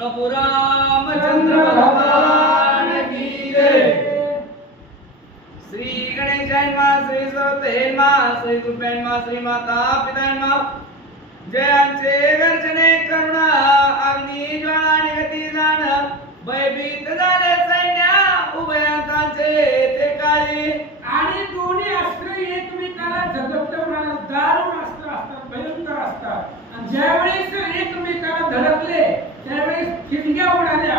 प्रभु रामचंद्र भगवान की जय। श्री गणेश श्री सरस्वती श्री दुर्गा श्री माता पिता जयांचे गर्जने करुणा अग्नी ज्वाळा निगती जाण भयभीत झाले सैन्य उभयांचे ते काळी आणि दोन्ही अस्त्र एकमेकाला झगडणारा दारुण अस्त्र असतात, भयंकर असतात। आणि ज्यावेळेस एकमेकाला धडकले त्यावेळेस ठिणग्या उडाल्या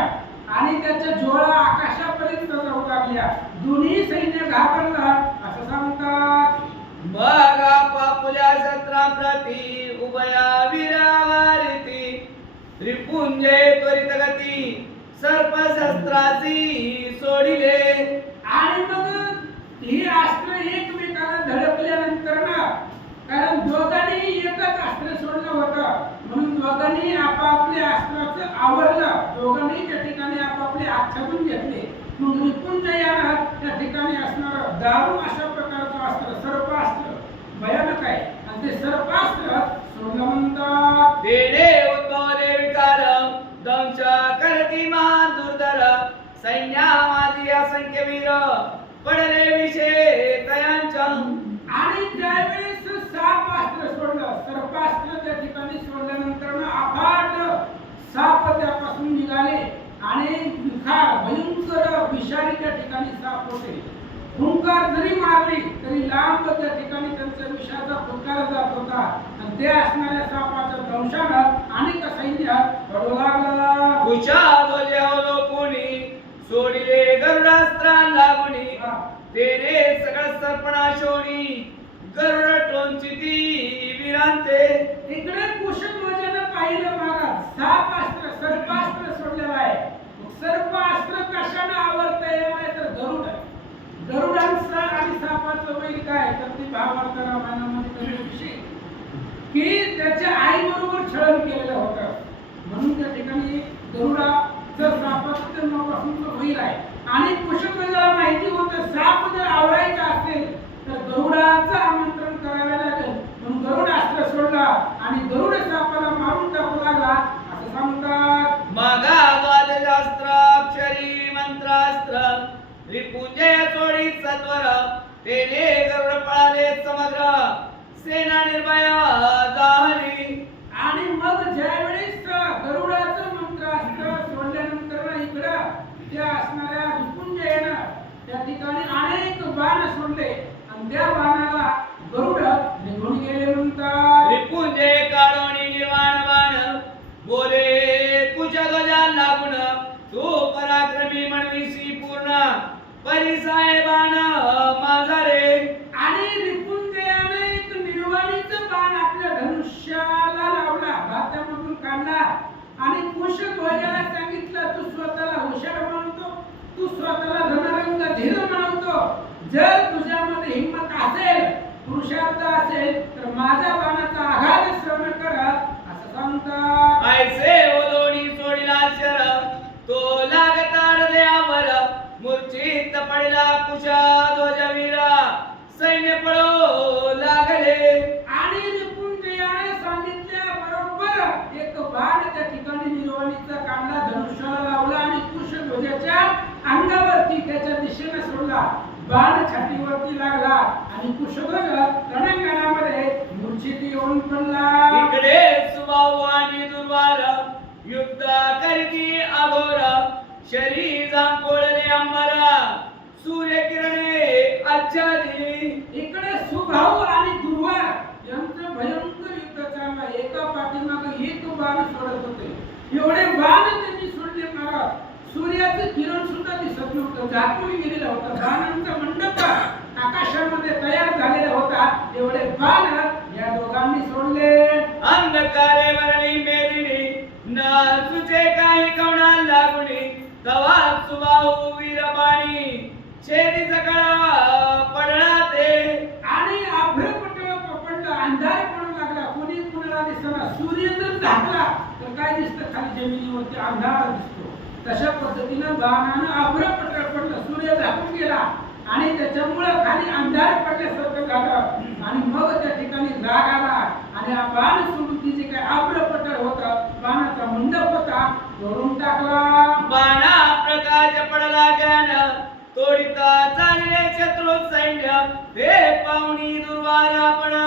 आणि त्याच्या ज्वाळा आकाशापर्यंत जाऊ लागल्या। दोन्ही सैन्य घाबरला असं सांगतात। मग आपापल्या शस्त्रांप्रती उभया वीरावारिती रिपुंजय त्वरित गती सर्प शस्त्राची सोडिले। आणि मग ही अस्त्र एकमेकाला धडकल्यानंतर ना, कारण दोघांनी एकच अस्त्र सोडलं होतं म्हणून दोघांनी आपापल्या अस्त्राचं आवरलं। दोघांनी त्या ठिकाणी आपापले हात छापून घेतले। मग रिपुंजयानं त्या ठिकाणी असणारं दारुण अशा प्रकारचं अस्त्र सर्पास्त्र भयानक आहे आणि ते सर्पास्त्र सोडलं म्हणतात। तेने उद्भवले विकार दंश करती महान दुर्धर सैन्या माझी असंख्य वीर पडले विषय तयांच्या। आणि त्यावेळेस सापास्त्र सोडलं, सर्पास्त्र त्या ठिकाणी सोडल्यानंतर अफाट साप त्यापासून निघाले आणि विखार भयंकर विषारी त्या ठिकाणी साप होते। हुंकार जरी मारली तरी लांब त्या ठिकाणी त्यांचा विषाचा फुटकार जात होता आणि ते असणाऱ्या सापाच्या दंशानं अनेक सैन्य पडू लागला। कुशा ध्वजावलो कोणी सोडिले गरुडास्त्रा लागुनी तेने सगळ सर्पणाशोणी गरुड टोंचिती वीरांचे। इकडे कुशध्वजानं पाहिलं महाराज सापास्त्र सर्पास्त्र सोडलेलं आहे। सर्पास्त्र कशाने आवरतंय तर गरुड आहे। गरुडांचं आणि सापाचं वैर काय तर ती भावार्थ रामायणामध्ये विषय की त्याच्या आई बरोबर छळण केलेलं होतं म्हणून त्या ठिकाणी गरुडाचं सापाचं जन्मापासूनचं वैर आहे। आणि कुशध्वजाला माहिती होतं साप जर आवरायचा असेल तर गरुडाचं आमंत्रण करावे लागेल म्हणून गरुड अस्त्र सोडला आणि गरुड सापाला मारून टाकू लागला असं सांगतात। मागा द्वादशास्त्र अक्षरी मंत्रास्त्र रिपुंजय चोळी सत्वर तेने गरुड पळाले समग्र सेना निर्भय जाहली। आणि मग ज्यावेळेस गरुडाचं मंत्रास्त्र सोडल्यानंतर इकडं त्या असणाऱ्या रिपुंजयानं त्या ठिकाणी अनेक बाण सोडले आणि त्या बाणाला गरुड निघून गेले म्हणतात। रिपुंजय काढोनी निर्वाण बाण बोले कुशध्वजा लागून तू पराक्रमी म्हणविसी पूर्ण परिसाहेबान माझा रे। आणि रिपुंजयाने एक निर्वाणीचं बाण आपल्या धनुष्याला लावला, भात्यामधून काढला आणि कुशध्वजाला सांगितलं तू स्वतःला हुशार म्हणतो, तू स्वतःला रणरंग धीर म्हणतो, जर तुझ्यामध्ये हिम्मत असेल पुरुषार्थ असेल तर माझ्या बाणाचा आघात सहन कर असं सांगतात। ऐसे ओलोणी सोडिला शर तो लागतार देवावर मूर्छित पडला कुशध्वज वीरा सैन्य पळो लागले। आणि रिपुंजयाने सांगितल्या बरोबर एक बाण त्या ठिकाणी निर्वाणीचा काढला, धनुष्याला लावला आणि कुशध्वजाच्या अंगावरती त्याच्या दिशेने सोडला। बाण छातीवरती लागला आणि कुशध्वज रणांगणामध्ये मूर्छित येऊन पडला। इकडे सुबाहू आणि दुर्वार युद्ध करती अघोर शरीर जांकोळले अंबरा सूर्य किरणे आच्छादिली। इकडे सुभाऊ आणि दुर्वार यांचं भयंकर युद्ध चाललं, एका पाठीमागे एक बाण सोडत होते। एवढे बाण त्यांनी सोडले महाराज, सूर्याचं किरण सुद्धा दिसत नव्हतं, झाकून गेलेलं होतं। बाणांचा मंडप आकाशामध्ये तयार झालेला होता। एवढे बाण या दोघांनी सोडले। अंधकारे वरणी मेदिनी न तुझे काही कवणा लागुनी तवा सुबाहू वीरबाणी छेदी सकळा पडला ते। आणि आभ्रपटळ पडलं, अंधार पडू लागला, कोणी कोणाला दिसला। सूर्य जर झाकला तर काय दिसतं खाली जमिनीवरती अंधार दिसतो। तशा पद्धतीनं बाणानं आभ्रपटळ पडलं, सूर्य झाकून गेला आणि त्याच्यामुळे खाली अंधार पडल्यासारखं झालं आणि मग त्या ठिकाणी राग आला आणि बाण सोडून जे काही आभ्रपटळ होता बाणाचा मंडप होता तोडून टाकला. बाणा प्रकाश पडला ज्ञान तोडिता चालले शत्रू सैन्य ते पाहुणी दुर्वारापणा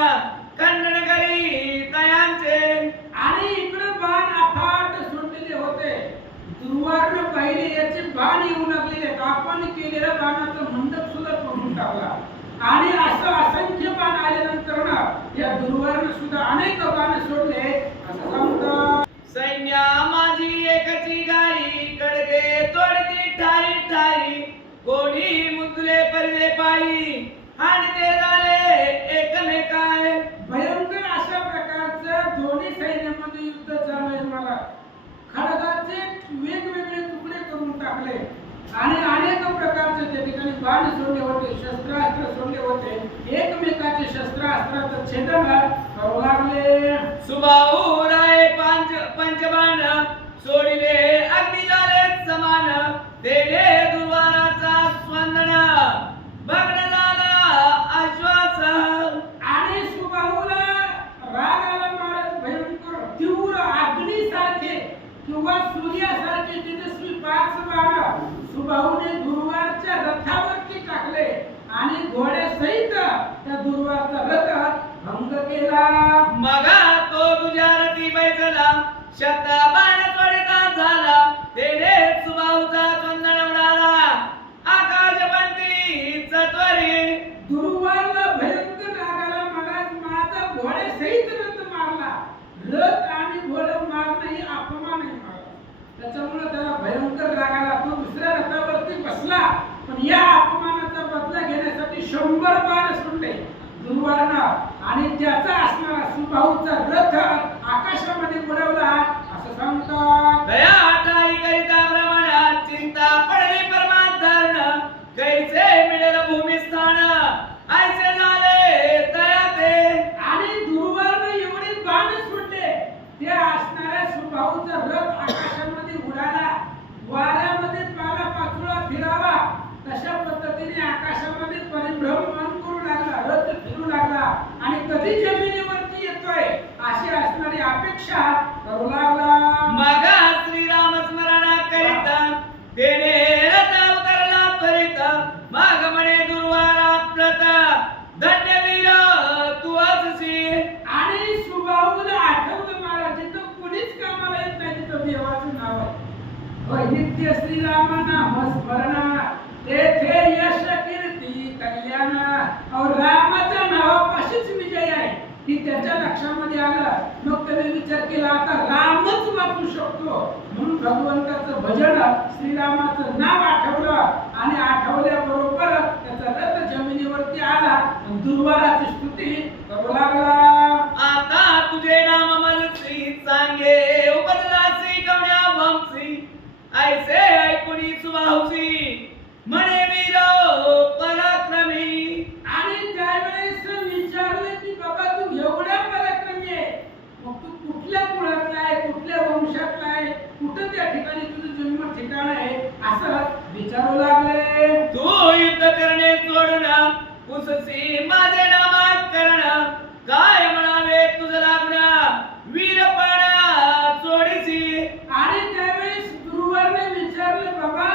खंडन करी तयांचे. आणि इकडे बाण अफाट सोडलेले होते. दुर्वारनं पाहिले याचे बाण येऊ लागलेले. आपण केलेलं बाणाचं मंडप सुद्धा तोडून टाकला. आणि असं असंख्य बाण आल्यानंतर ना या दुर्वारनं सुद्धा अनेक बाण सोडले असं सांगतात. सैन्य माझी एकची गाई कडगे तोडती ठाई ठाई कोणी मुतले पडले पायी आणि ते झाले एकमेकाय. भयंकर अशा प्रकारचं दोन्ही सैन्यामध्ये युद्ध चालू आहे. मला खडगाचे वेगवेगळे तुकडे करून टाकले आणि अनेक प्रकारचे त्या ठिकाणी बाण सोडले होते, शस्त्रास्त्र सोडले होते. एकमेकाचे शस्त्रास्त्राचं छेदन करू लागले. सुबाहू राय पंचबाण सोडिले अग्नी झाले समान तेने दुर्वाराचा स्पंदन भग्न झाला आश्वास. आणि सुबाहूला राग आला महाराज. भयंकर तीव्र अग्नीसारखे किंवा सूर्यासारखे तेजस्वी 5 बाण सुबाहूने दुर्वारच्या रथावरती टाकले आणि घोड्यासहित त्या दुर्वारचा रथ भंग केला. मगा तो तुझ्या रथी बैसला शता बाण तोडिता झाला तेने सुबाहूचा चंदन उडाला आकाशपंथी चत्वरी. दुर्वारला भयंकर राग आला. महाराज माझा घोड्यासहित रथ मारला. रथ आणि घोडं मारणं ही अपमान आहे महाराज. त्याच्यामुळे त्याला भयंकर राग आला. तो दुसऱ्या रथावरती बसला पण या अपमानाचा बदला घेण्यासाठी 100 बाण सोडले दुर्वारनं आणि त्याचा असणारा सुबाहूचा रथ आकाशामध्ये उडवला असं सांगतात. दया ठाई करिता भ्रमणात चिंता पडली परमात धारण कैसे मिळेल भूमिस्थान ऐसे झाले दया ते. आणि दुर्वारनं एवढे बाण सोडले ते असणाऱ्या सुबाहूचा रथ आकाशामध्ये उडाला. वाऱ्यामध्ये पाला पाचोळा फिरावा तशा पद्धतीने आकाशामध्ये परिभ्रमण करू लागला. रथ फिरू लागला आणि कधी जमिनीवरती येतोय अशी असणारी अपेक्षा करू लागला. मगा श्रीराम स्मरण करिता तेने रथ उतरला त्वरित मग म्हणे दुर्वारा प्रत धन्यवीर तू असशी. आणि सुबाहूला आठवलं महाराज जिथं कोणीच कामाला येत नाही तिथं देवाचं नाव आहे. नित्य श्रीराम नाम स्मरण तेथे यश कीर्ती कल्याण. और रामाच्या नावापाशीच विजय आहे की त्याच्या लक्षामध्ये आलं. मग त्याने विचार केला आता रामच वाचू शकतो म्हणून भगवंताचं भजन श्रीरामाचं नाव आठवलं आणि आठवल्याबरोबर त्याचा रथ जमिनीवरती आला आणि दुर्वाराची स्तुती करू लागला. आता तुझे नाम मनसी सांगे उपदलासी कवण्या वंशी ऐसे ऐकुनी सुबाहूची म्हणे वीर पराक्रमी. आणि त्यावेळेस विचारले की बाबा तू एवढा पराक्रमी आहे मग तू कुठल्या कुळातला आहे, कुठल्या वंशातला आहे, कुठं त्या ठिकाणी तुझं जन्म ठिकाण आहे असं विचारू लागले. तू युद्ध करणे सोडून उससी माझे नामकरण काय म्हणावे तुझं लागणं वीरपणा सोडीसी. आणि त्यावेळेस दुर्वारने विचारलं बाबा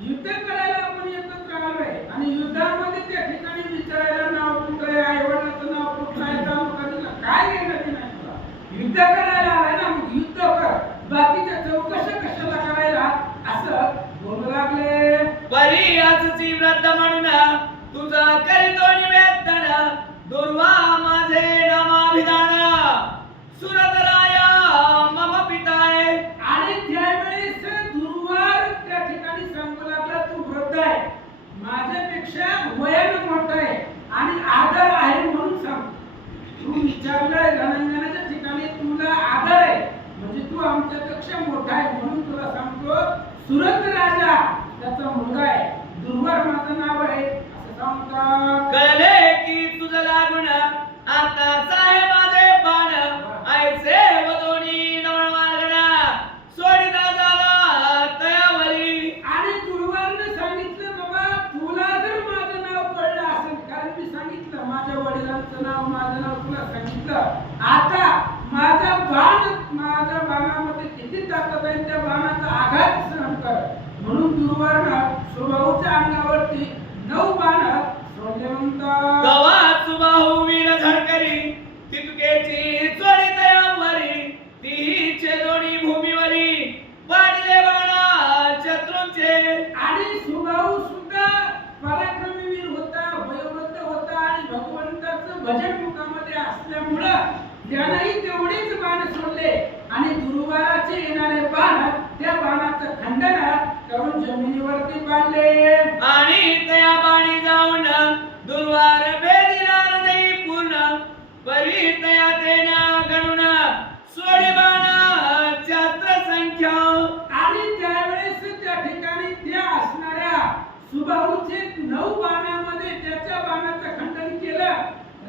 युद्ध करायला आपण एकत्र आलोय आणि युद्धामध्ये त्या ठिकाणी विचारायला नाव कुठं आहे, आईवडिलाचं नाव कुठं आहे, तालुक्याचं काय घेणं ते नाही तुला. युद्ध करायला आलाय ना मग युद्ध कर, बाकीच्या चौकशा कशाला करायला असं बोलू लागले. परी असची व्रत म्हणून तुझं करीतो निवेदन दुर्वा माझे नामाभिधान सुरतराया मम पिताय. आणि त्यावेळेस दुर्वार त्या ठिकाणी सांगू लागला तू वृद्ध आहे, माझ्यापेक्षा वयानं मोठा आहे आणि आदर आहे म्हणून सांग. तू विचारलंय रणांगणाच्या ठिकाणी तुला आदर आहे धरून जमिनीवरती पाडले. आणि त्या बाणी जाऊन दुर्वार भेदिनार नाही पूर्ण परी तया तेना गणून सोडी बाण चात्र संख्या. आणि त्यावेळेस त्या ठिकाणी त्या असणाऱ्या सुबाहूचे 9 बाणामध्ये त्याच्या बाणाचं खंडन केलं.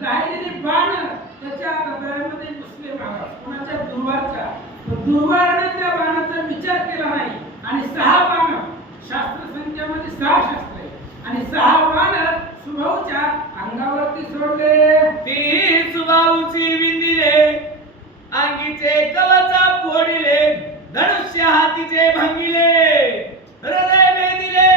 राहिलेली बाण त्याच्या हृदयामध्ये घुसले महाराज. कोणाच्या? दुर्वारच्या. दुर्वाराने त्या बाणाचा विचार केला नाही आणि 6 बाण, शास्त्र संख्यामध्ये 6 शास्त्र आहे, आणि 6 बाण सुबाहूच्या अंगावरती सोडले. ती सुबाहूची विंदिले अंगीचे कवच फोडिले धनुष्य हातीचे भंगिले हृदय भेदिले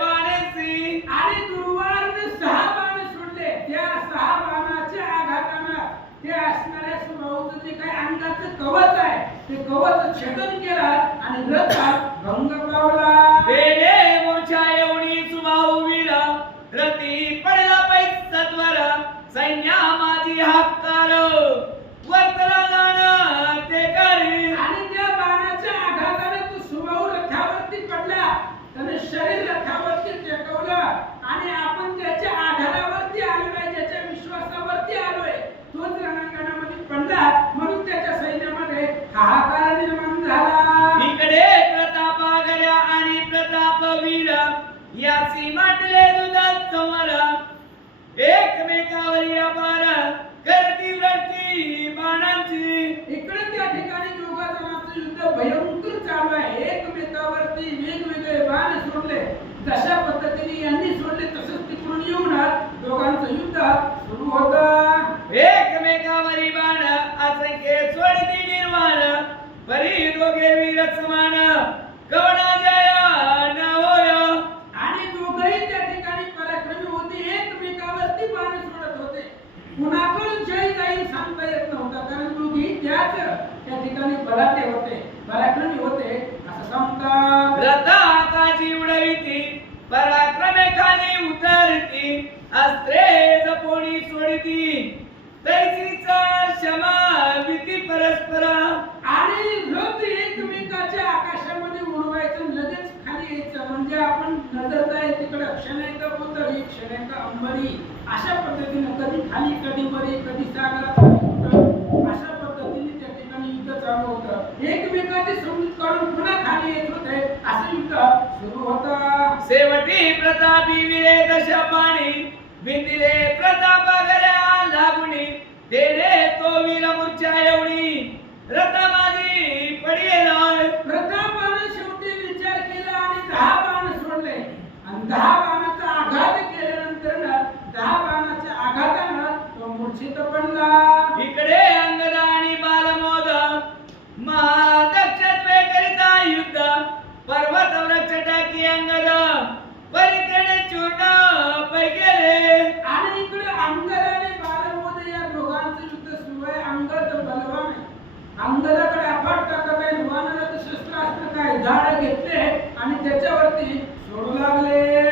बाणेसी. आणि दुर्वारने 6 बाण सोडले. त्या 6 बाणाच्या आघातानं त्या असणाऱ्या सुबाहूचं जे काही अंगाचं कवच आहे ते कवच छेदन केला आणि रथात भंग पावला. वेडे मोर्चा एवढी सुबाहू वीर रती पडला पैसत्वर सैन्या माझी हाकार वर्तला जाण ते करी. आणि त्या बाणाच्या आघाताने तो सुबाहू रथावरती पडला. त्याने शरीर रथावरती टेकवलं आणि आपण त्याच्या आधारावरती आलोय, ज्याच्या विश्वासावरती आलोय, तोच रणांगणामध्ये पडला. म्हणून त्याच्या सैन्यामध्ये हाहाकार निर्माण झाला. इकडे प्रतापागऱ्या आणि प्रतापवीर यासी मांडले दुधात समर एकमेकावर या पार करती वृष्टी बाणांची. इकडे त्या ठिकाणी दोघा जणांचं युद्ध भयंकर चालू आहे. एकमेकावरती वेगवेगळे बाण सोडले. जशा पद्धतीने यांनी सोडले तसंच तिकडून येऊन दोघांचं युद्ध सुरू होतं. एकमेकावरी बाण असंख्य सोडती निर्माण परी दोघे वीर समान कवना जया न होय. आणि दोघही त्या ठिकाणी पराक्रमी होते. एकमेकावरती बाण सोडत होते. कुणाकडून जय जाईल सांगता येत नव्हतं, कारण दोघी त्याच त्या ठिकाणी बलाढ्य होते, पराक्रमी होते असं सांगतात. रथा आकाशी उडविती पराक्रमे खाली उतरती अस्त्रे जपोणी सोडती तैसीच क्षमा भीती परस्पर. आणि रथ एकमेकाच्या आकाशामध्ये उडवायचं, लगेच खाली यायचं. म्हणजे आपण नजर जाईल तिकडे क्षणेका पुतळी क्षणेका अंबरी, अशा पद्धतीने कधी खाली कधी वरी कधी सागरात कधी कुठं, अशा पद्धतीने त्या ठिकाणी युद्ध चालू होतं. एकमेकाची समजूत काढून पुन्हा खाली येत होते. असं युद्ध सुरू होतं. शेवटी प्रतापी विरे दशा पाणी बिंदिले प्रतापागऱ्या लागुनी तेने तो वीर मूर्छा एवढी रथा माझी पडिले. प्रतापाने शेवटी विचार केला आणि 10 बाण सोडले. आणि 10 बाणाचा आघात केल्यानंतर 10 बाणाच्या आघातानं तो मूर्छित पडला. इकडे अंगद आणि बालमोद महादक्षत्वे करिता युद्ध पर्वत वृक्ष टाकी अंगद परिक्रणे चूर्ण पै गेले. आणि इकडे अंगद आणि बालमोद या दोघांचं युद्ध सुरू आहे. अंगद बलवान आहे. अंगदाकडे अफाट ताकद आहे. वानराचं शस्त्रास्त्र काय झाड घेतले आणि त्याच्यावरती सोडू लागले.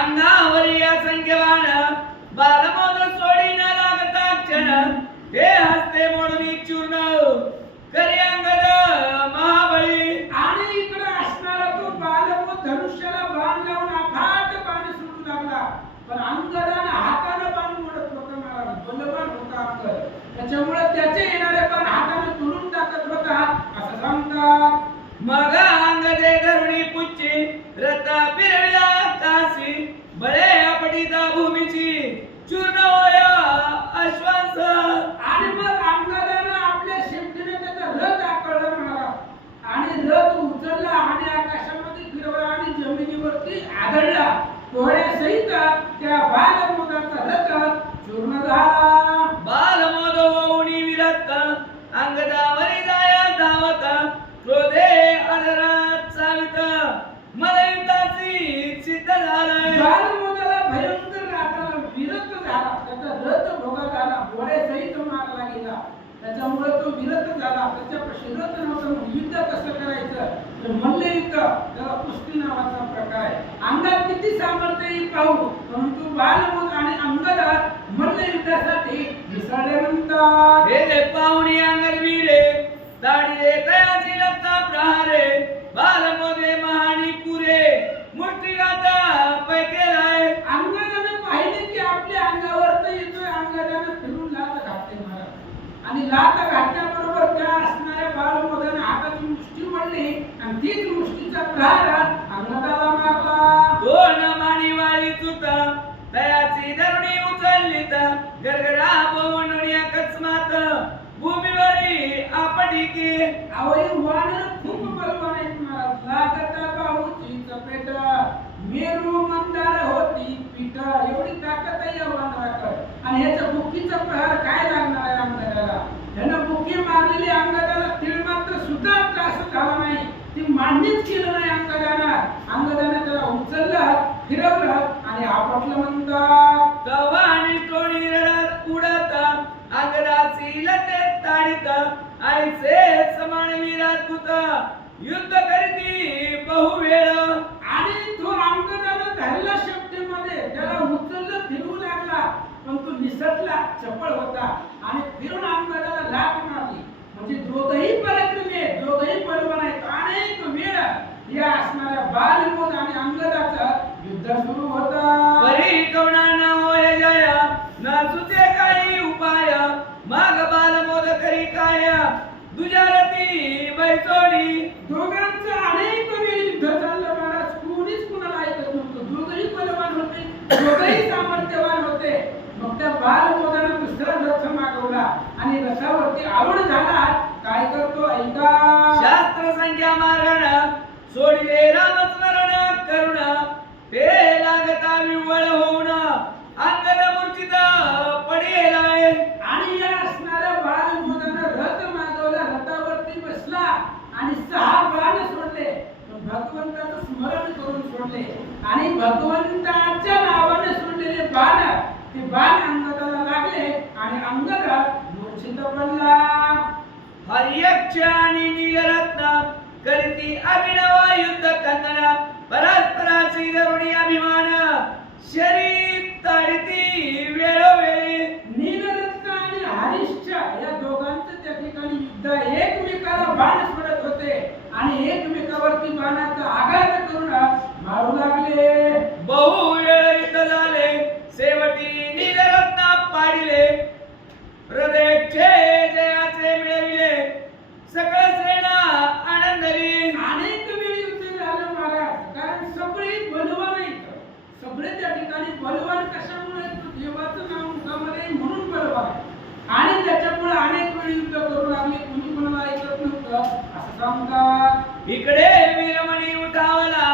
अंगावरी असंख्य बाण बालमोद सोडी न लागता क्षण हे हस्ते मोडून चूर्ण करी अंगद महाबळी. आणि इकडे असणारा तो बालमोद धनुष्याला बाण लावून अफाट बाण सोडू लागला. पण अंगदानं हाताने बाण मोडत होता. महाराज बलवान होता अंगद, त्याच्यामुळे त्याचे येणारे बाण हाताने तोडून टाकत होता असं सांगतात. मग अंगदे धरुणी पुच्ची रथा फिरविला काशी बळे आपटीता भूमीची चूर्ण होया अश्वास. आणि मग अंगदानं आपल्या शेपटीने त्याचा रथ आकळला महाराज. आणि रथ उचलला आणि आकाशामध्ये फिरवला आणि जमिनीवरती आदळला. घोड्यासहित त्या बालमोदाचा रथ चूर्ण झाला. बालमोद होऊनी विरक्त अंगदावरी जाया धावत क्रोधे अधरात चालत मलयुद्धाची सिद्ध झालंय. बालमोदाला भयंकर रागाला विरक्त झाला. त्याचा रथ भोगा झाला. घोड्यासहित मारला गेला. त्याच्यामुळे तो विरक्त झाला. त्याच्यापाशी रथ नव्हतं. म्हणून युद्ध कसं करायचं तर मल्लयुद्ध, त्याला कुस्ती नावाचा प्रकार आहे. अंगात किती सामर्थ्य येईल पाहू, परंतु बालमोद आणि अंगदात मल्लयुद्धासाठी मिसळले म्हणतात. हे पाहुणी अंगरवीरे दाढीले तयाची लत्ता प्रहारे बालमोदे महानी पुरे लाथ घातल्याबरोबर त्या असणाऱ्या बालमोदन हाताची मुष्टी वळली आणि तीच मुष्टीचा प्रहार अंगदाला मारला. दोन माणी वाळी चुत तयाची धरणी उचललीत गरगरा बोवणुनी अकस्मात भूमीवरी आपटिकी. आवई वानर खूप बलवान आहेत महाराज. लागता बाहूची चपेट मेरू मंदार होती पीठ. एवढी ताकद आहे या वानराकडे. आणि ह्याच्या बुक्कीचा प्रहार काय लागणार आहे अंगदाला. ह्यानं बुक्की मारलेली अंगदाला तीळ मात्र सुद्धा त्रास झाला नाही. ती मान्यच केलं नाही अंगदानं. अंगदानं त्याला उचललं फिरवलं आणि आपटलं म्हणतात. तवा आणि टोळी रडत उडत अंगदाची लतेत ताडीत आईचे समान वीरात्पुत युद्ध करीती बहुवेळ. आणि तो अंगदानं धरला शेपटीमध्ये त्याला उचललं फिरवू लागला. पण तो निसटला चपळ होता आणि फिरून अंगदाला लाथ मारली. म्हणजे दोघही पराक्रमी आहेत, दोघही बलवान आहेत. अनेक वेळ या असणाऱ्या बालमोद आणि अंगदाचं युद्ध सुरू होतं. परी कवणाना होय जय न तुझे काही उपाय माग बालमोद करी काय दुजारती बैसोडी. दोघांचं अनेक वेळ युद्ध चाललं महाराज. कोणीच कुणाला ऐकत नव्हतं. दोघही बलवान होते, दोघही सामर्थ्यवान होते. मग त्या बालमोदानं दुसरा रथ मागवला आणि रथावरती आरूढ झाला. काय करतो ऐका. शास्त्र संख्या मारण सोडिले रामस्मरण करुण ते लागता विवळ होऊन अंगद मूर्छित पडेल. आणि या असणाऱ्या बालमोदानं रथ मागवला, रथावरती बसला आणि 6 बाण सोडले. पण भगवंताचं स्मरण करून सोडले आणि भगवंताच्या नावाने सोडलेले बाण ते बाण अंगदाला लागले आणि अंगद मूर्छित पडला. हरियक्ष आणि नीलरत्न करीती अभिनव युद्ध कंदन परस्पराची धरुणी अभिमान शरीर ताडीती वेळोवेळी. नीलरत्न आणि हरिश्च या दोघांचं त्या ठिकाणी युद्ध. एकमेकाला बाण सोडत होते आणि एकमेकावरती बाणाचा आघात करून मारू लागले. बहु वेळ युद्ध झाले शेवटी नीलरत्न पाडिले हृदयचे जयाचे मिळविले सकळ सेना आनंदली. अनेक वेळ युद्ध झालं महाराज. कारण सगळे बलवान आहेत. सगळे त्या ठिकाणी बलवान कशामुळे देवाचं नाव मुखामध्ये म्हणून बलवान. आणि त्याच्यामुळे अनेक वेळ युद्ध करू लागले. कुणी कोणाला ऐकत नव्हतं असं सांगतात. इकडे वीरमणी उठावला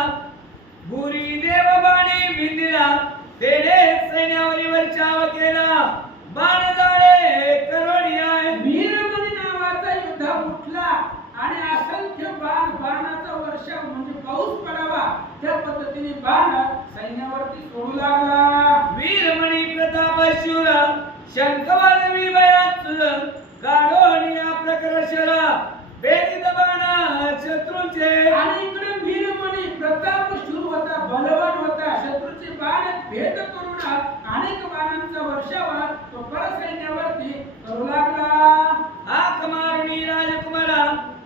भुरी देव बाणी भिंदिला तेने सैन्यावरी वर्षाव केला बाण जाळे करोडिया. वीरमणी नावाचा योद्धा उठला आणि असंख्य बाण बाणाचा वर्षाव म्हणजे पाऊस पडावा त्या पद्धतीने बाण सैन्यावरती सोडू लागला. वीरमणी प्रताप शूर शंखवाद विभयाचुर काढोनिया प्रकर्षला वेदित बाण शत्रूचे. आणि इकडे वीरमणी प्रताप शूर होता, बलवान होता. शत्रूचे बाण भेद करून अनेक बाणांचा वर्षाव तो परसैन्यावरती करू लागला. हाक मारुनी राजकुमारा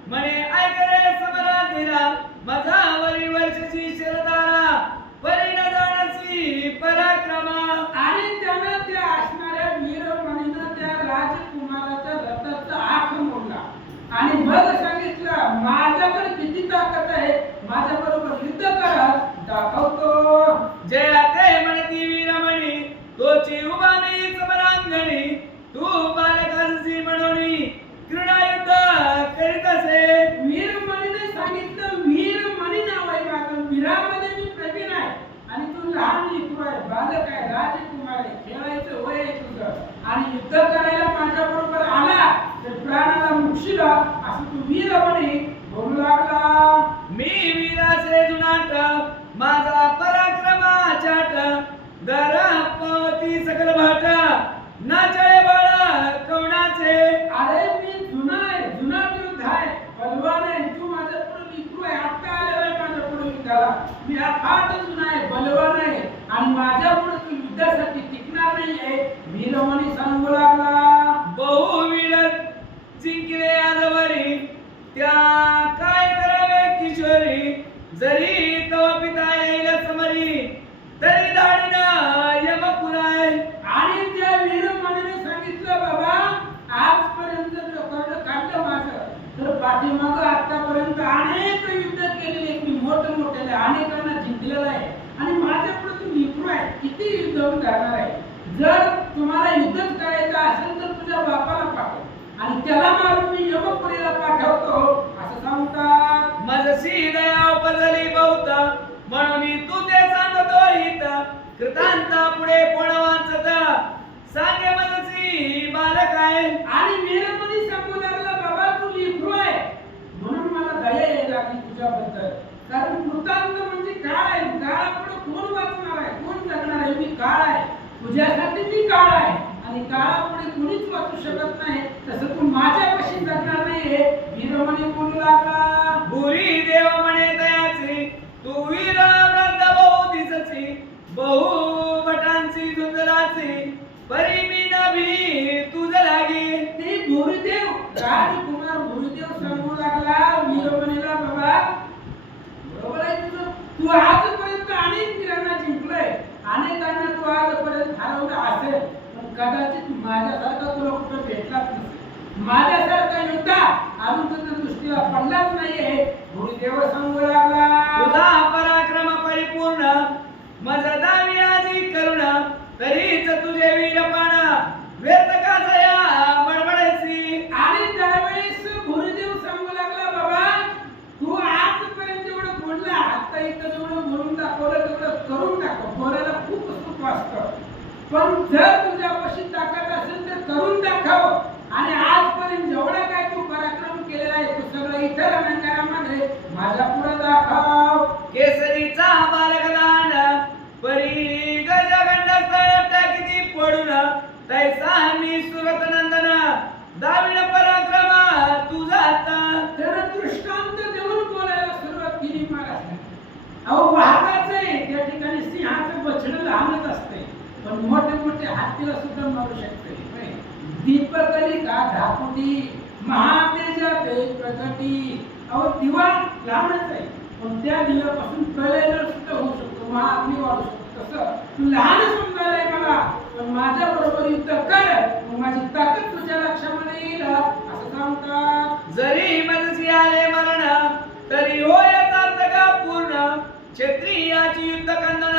म्हणे ऐकले समरा दिला माझा वरी वर्षची शरदारा परी न जाणसी पराक्रमा. आणि त्यानं त्या असणाऱ्या वीरमणीनं त्या राजकुमाराच्या रथाचा आख मोडला आणि मग सांगितलं माझ्याकडे किती ताकद आहे, माझ्या बरोबर युद्ध करा दाखवतो. जया ते म्हणती वीरमणी तोची उभा नाही समरांगणी तू बालकांची म्हणून क्रीडा युद्ध करीत असे. वीरमणीने सांगितलं वीरमणी नाव आहे माझं. वीरामध्ये मी प्रवीण आहे आणि तू लहान लेकरू आहे, बालक आहे, राजकुमार आहे. खेळायचं वय आहे तुझं आणि युद्ध करायला माझ्या बरोबर आला तर प्राणाला मुक्षील असं तू वीरमणी बोलू लागला. मी वीराचे जुनाट माझा पराक्रमाचाट दर पावती सकल भाट नाचळे बाळ कवणाचे. अरे मी जुना आहे, जुना विरुद्ध आहे, बलवान आहे. तू माझ्या पुढे लेकरू आहे, आता आलेला आहे माझ्या पुढे युद्धाला. मी फार जुना आहे, बलवान आहे आणि माझ्या पुढे तू युद्धासाठी टिकणार नाही आहे. वीरमणी सांगू लागला. बहुवीर जिंकले आजवरी त्या काय करावे किशोरी जरी तो पिता येईल समरी तरी दाढीनं यमपुराय. आणि त्या वीरमणीने सांगितलं बाबा आजपर्यंत बापाशी युद्ध करणार आहे. जर तुम्हाला युद्धच करायचं असेल तर तुझ्या बापाला पाठव आणि त्याला मारून मी यमपुरीला पाठवतो असं सांगतात. मजसी दया उपजली बहुत म्हणून तू ते सांगतो हित कृतांता पुढे कोण वाचत सांगे मजसी बालक आहे. आणि वीरपणी सांगू लागला बाबा तू लेकरू आहे म्हणून मला दया यायला लागली तुझ्याबद्दल. कारण कृतांत म्हणजे काळ आहे. काळापुढे कोण वाचणार आहे, कोण जगणार आहे? मी काळ आहे, तुझ्यासाठी मी काळ आहे आणि काळापुढे कोणीच वाचू शकत नाही. तसं तू माझ्यापाशी जगणार नाही हे वीरमणी बोलू लागला. बुरी देव म्हणे दयाची तू वीर वृद्ध बहु दिसची बहु भटांची झुंजलाची परी मी नभी तुझ लागी. ते भुरीदेव राजकुमार भुरीदेव सांगू लागला वीरमणीला बाबा बरोबर आहे तुझं. तू आजपर्यंत अनेक वीरांना जिंकलंय, अनेकांना तू आजपर्यंत हरवलं असेल, पण कदाचित माझ्यासारखा तुला कुठं भेटलाच नसेल. माझ्यासारखा योद्धा अजून तुझ्या दृष्टीला पडलाच नाहीये भुरीदेव सांगू लागला. तुझा पराक्रम परिपूर्ण मज दावी आजी करुण तरीच तुझे वीरपण व्यर्थ का जया बडबडायची. आणि त्यावेळेस भुरीदेव सांगू लागला बाबा तू आजपर्यंत जेवढं बोलला आता इथं जेवढं बोलून दाखवलं तेवढं करून दाखव. बोलायला खूप सुख वाटतं, पण जर तुझ्यापाशी ताकद असेल तर करून दाखव. आणि आजपर्यंत जेवढा काय तू पराक्रम केलेला आहे तू सगळं इतर रणांगणामध्ये माझ्या पुढे दाखव. केसरीचा बालकदान परी गजगंड किती पडून तैसा मी सुरत नंदन दाविण पराक्रम तुझा आता. त्यानं दृष्टांत देऊन बोलायला सुरुवात केली महाराज. अहो वाघाचं आहे त्या ठिकाणी सिंहाचं बछडं लहानच असते पण मोठे मोठे हत्तीला सुद्धा मारू शकते. दीपकली का धाकुटी महातेजा ते प्रकटी. अहो दिवा लहानच आहे पण त्या दिव्यापासून प्रलय सुद्धा होऊ शकतो, महाअग्नी वाढू शकतो. तसं तू लहान समजायलाय मला पण माझ्या बरोबर युद्ध कर मग माझी ताकद तुझ्या लक्षामध्ये येईल असं सांगतात. जरी मजसी आले मरण तरी होय सार्थका पूर्ण क्षत्रियाची युद्ध कंदन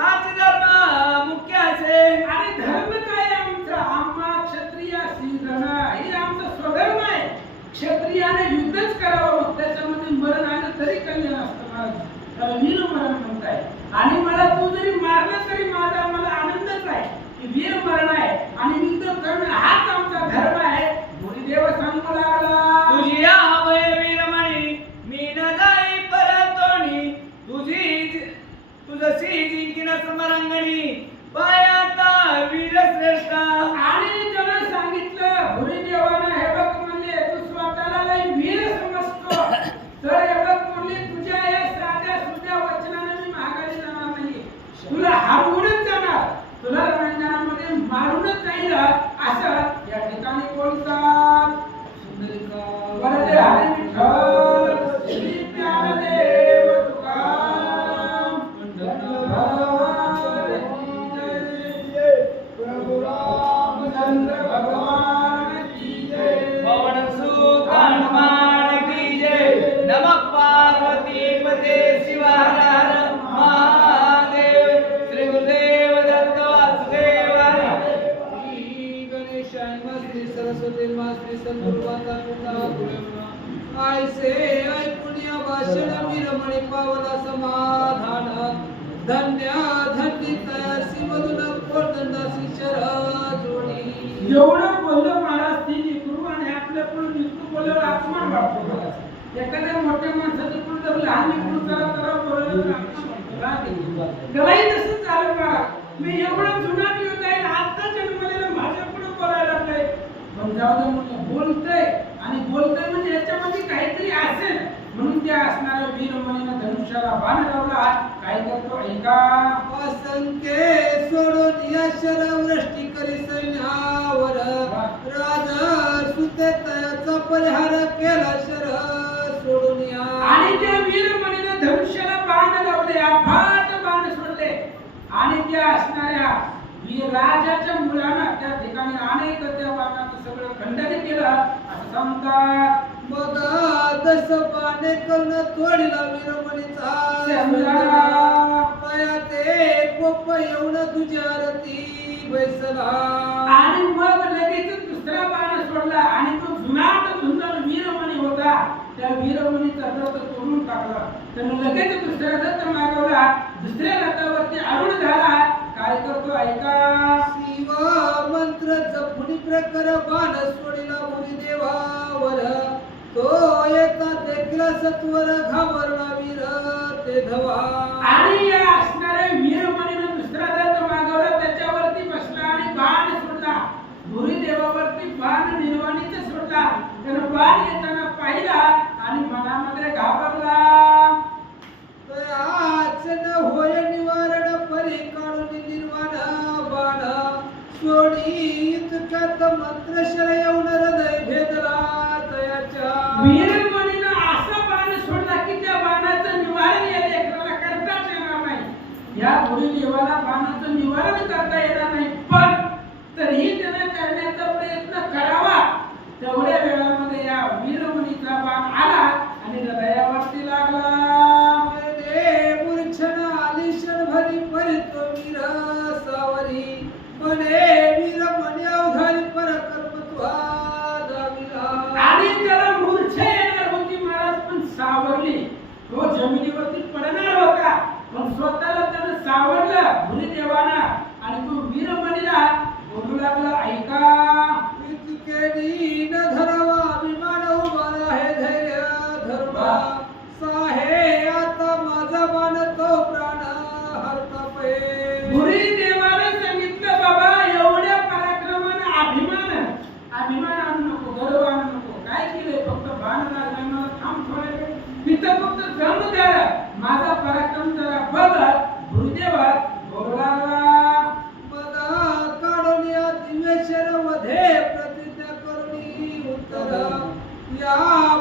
हाच धर्म मुख्य असे. आणि धर्म काय आमचा? आम्हा क्षत्रियाशी रण हे आमचा स्वधर्म आहे. क्षत्रियाने युद्धच करावं, मग त्याच्यामध्ये मरण आलं तरी कल्याण असतं महाराज. त्याला वीर मरण म्हणताय. आणि मला तू जरी मारलं तरी माझा मला आनंदच आहे की वीर मरण आहे आणि युद्ध करणं हाच आमचा धर्म आहे. भुरीदेव सांगू लागला तुझी अभय वीरमणी मी न जाई परतोनी तुझशी जिंकिन समरांगणी पायाता वीर श्रेष्ठ. आणि त्याला सांगितलं भुरीदेवानं हे बघ म्हणले तू स्वतःला लय वीर समजतो तर हे बघ म्हणले तुझ्या या साध्या सुध्या वचनाने मी माघारी जाणार नाही, तुला हरवूनच जाणार, तुला रणांगणामध्ये मारूनच जाईल असं या ठिकाणी बोलतात. वरदे हरी विठ्ठल श्री ज्ञानदेव तुकाराम पंढरपूर प्रभु रामचंद्र भगवान की जय. पवन सुत हनुमान की जय. नमः पार्वती पते शिव हर हर महादेव. श्री गुरुदेव दत्त वासुदेव हरी. गणेशाय श्री सरस्वती श्री सद्गुरुमाता ऐसे ऐकून या भाषण वीरमणी पावला समाधान धन्य धन्यित सिमधुन कोर्दंडासी शरा जोडी. एवढं बोललं महाराज ती निकरू आणि आपल्या पण निकरू बोलल्यावर अपमान वाटतो महाराज. एखाद्या मोठ्या माणसाचं पण जर लहान निकरू जरा जरा बोललं तर अपमान वाटतो. त्यालाही तसंच झालं महाराज. मी एवढं जुना दिवस आहे आता जन्मलेलं माझ्या पुढे बोलायला लागलंय. पण जाऊ दे म्हणलं बोलतंय आणि बोलतंय म्हणजे याच्यामध्ये काहीतरी असेल म्हणून त्या असणाऱ्या वीरमणीनं धनुष्याला बाण लावला. काय करतो ऐका. असंख्य सोडून या शरवृष्टी करी सैन्यावर राजा सुतेचा परिहार केला शर सोडून या. आणि त्या वीरमणीनं धनुष्याला बाण लावले, अफाट बाण सोडले आणि त्या असणाऱ्या राजाच्या मुलानं त्या ठिकाणी अनेक त्या बाणाचं सगळं खंडन केलं असं सांगतात. मग तस पाने कर्ण तोडला वीरमणीचा समजा. पाया ते कोप येऊन तुझ्या रती बैसला. आणि मग लगेच दुसरा बाण सोडला आणि तो जुनाट सुंदर वीरमणी होता त्या वीरमणीचा रथ तोडून टाकला. त्यानं लगेच दुसरा रथ मागवला. दुसऱ्या रथावरती आरूढ झाला. काय करतो ऐका. शिव मंत्र जपुनी प्रकर बाण सोडिला मुनी देवावर. तो येता देखील सत्वर घाबरला वीर ते धवा. आणि या असणाऱ्या वीरमणीनं दुसरा रथ मागवला. त्याच्यावरती बसला आणि बाण सोडला. भुरी देवावरती बाण निर्वाणीचा सोडला. त्यानं बाण येताना पाहिला आणि मनामध्ये घाबरला. आज न होय निवारण परी काढून निर्वाण बाण सोडी इतक्यात मंत्र शर येऊन हृदय भेदला तयाच्या. वीरमणीनं असा बाण सोडला की त्या बाणाचं निवारण या लेकराला करताच येणार नाही. या भुरी देवाला बाणाचं निवारण करता येणार नाही. पण तरीही त्यानं करण्याचा प्रयत्न करावा. तेवढ्या वेळामध्ये या वीरमणीचा बाण आला आणि हृदयावरती लागला. मूर्छन आलिशन भरी परितो वीर सावरी मने वीर मने अवधारी परकर्म तुहा दाविला. आणि त्याला मूर्छा येणार होती महाराज पण सावरली. तो जमिनीवरती पडणार होता पण स्वतःला त्यानं सावरलं भुरी देवानं. आणि तो वीरमणीला बोलू लागला ऐका. इतके न धरावा अभिमान उभा आहे धैर्य धर्मा साहे आता माझा बाण तो प्राण हरता पे. भुरी देवाने सांगितलं बाबा एवढ्या पराक्रमानं अभिमान आणू नको गर्व आणू नको. काय केलंय फक्त बाण लागला मला थांब थोडा वेळ. तिथं फक्त जम द्या माझा पराक्रम जरा बघत भुरीदेवा बोलू लागला. मग काढून या दिव्येश्वर वधे प्रतिज्ञा करून उत्तर या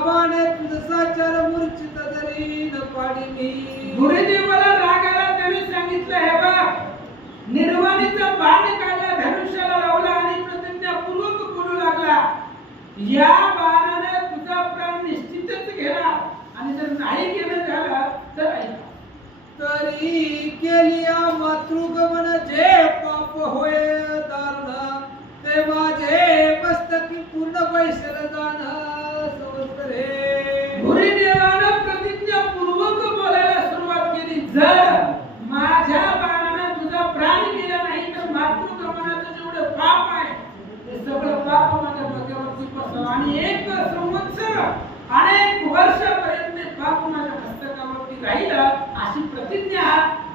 बाणे तुझसाचार मूर्छित जरी न पाडी मी. भुरीदेवाला राग आला. त्याने सांगितलं हे बघ निर्वाणीचा बाण काढला धनुष्याला लावला आणि प्रतिज्ञापूर्वक बोलू लागला या बाणाने तुझा प्राण निश्चितच घेणार आणि जर नाही केलं झालं तर ऐक. तरी केली या मातृगमन जे पाप होय दारुण ते माझे मस्तकी पूर्ण बैसल जाण संवत्सरे. भुरीदेवानं प्रतिज्ञापूर्वक बोलायला सुरुवात केली. जर माझ्या बाणाने तुझा प्राण गेला नाही तर मातृगमनाचं जेवढं पाप आहे ते सगळं पाप माझ्या डोक्यावरती बसव आणि 1 संवत्सर अनेक वर्षापर्यंत ते पाप माझ्या मस्तकावरती राहिलं अशी प्रतिज्ञा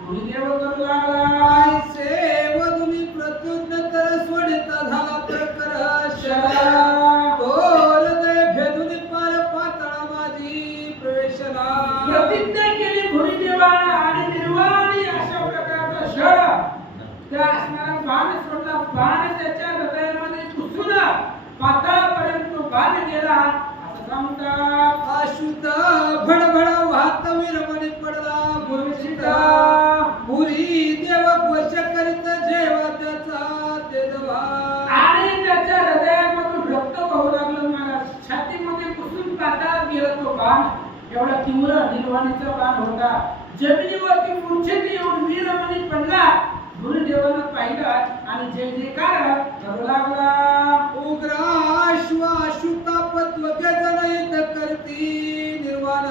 भुरीदेव करू लागला. आईसे वधुनी प्रत्युत्तर सोडिता झाला प्रकर शरा. तो हृदय भेदून पार पातळा माझी प्रवेशला. प्रतिज्ञा केली भुरीदेवानं आणि निर्वाणी अशा प्रकारचा शर त्या असणारा बाण सोडला. बाण त्याच्या हृदयामध्ये घुसून पाताळापर्यंत बाण गेला असं सांगतात. अशुद्ध भडभड वाहत विरमणी पडला मूर्छिता. भुरी देव वश करीत जेवा त्याचा ते दवा. आणि त्याच्या हृदयामधून रक्त वाहू लागलं महाराज. छातीमध्ये घुसून पाताळात गेला तो बाण. एवढा तीव्र निर्वाणीचा बाण होता. जमिनीवरती मूर्छेत येऊन वीरमणी पडला. भुरीदेवानं पाहिलं आणि जय जयकार करू लागला. उग्र अशुतापत्व गजनयित करती निर्वाण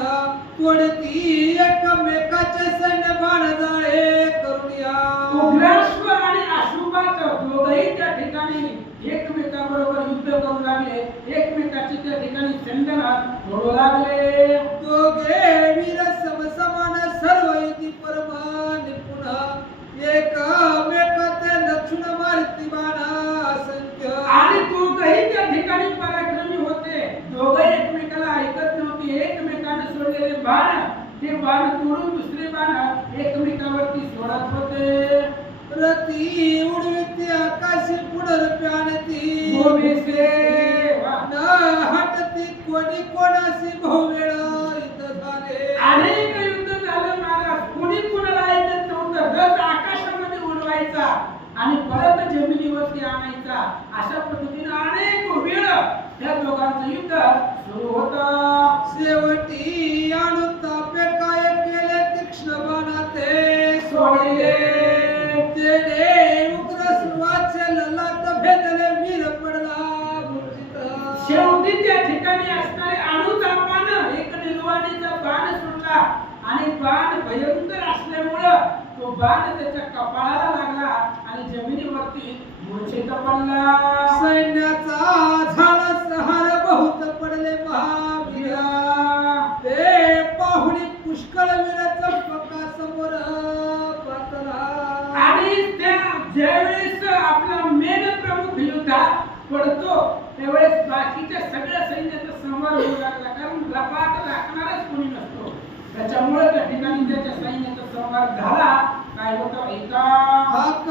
तोडती एकमेकाचे सैन्य बाण जाळे करुनिया. उग्राश्व आणि अशुभात दोघही त्या ठिकाणी एकमेकांबरोबर युद्ध करू लागले. एकमेकाची त्या ठिकाणी चंडना करू लागले. दोघे वीर समसमान सर्व युती परम निपुण एकमेकात लक्षण मारती बाण असंख्य. आणि दोघही त्या ठिकाणी पराक्रमी होते. दोघे एकमेकाला ऐकत नव्हते. एकमेकाने सोडलेले बाण ते बाण तोडून दुसरे बाण एकमेकावरती सोडत होते. रती उडविती आकाशी पुनर्प्यानती भूमीसे न हटती कोणी कोणाशी बहुवेळ इथं झाले. अनेक युद्ध झालं महाराज. कोणी कोणाला ऐकत नव्हतं. रथ आकाशामध्ये उडवायचा आणि परत जमिनीवरती आणायचा. अशा पद्धतीने अनेक वेळ त्या दोघांचं युद्ध सुरू होतं. शेवटी आणून तापे काय केले तीक्ष्ण बाणाते सोडले. ते भयंकर असल्यामुळं तो बाण त्याच्या कपाळाला लागला आणि जमिनीवरती मूर्छित पडला. सैन्याचा झाला सहार बहुत पडले महावीरा. ते पाहुणी पुष्कळ वीर चंपका समोर पातला. आणि त्या ज्यावेळेस आपला मेन प्रमुख युद्धात पडतो त्यावेळेस बाकीच्या सगळ्या सैन्याचा संहार होऊ लागला, कारण रपाट राखणारच कोणी नसतो. त्याच्यामुळे त्या ठिकाणी त्याच्या सैन्याचा संहार झाला. काय होतं ऐका. हाक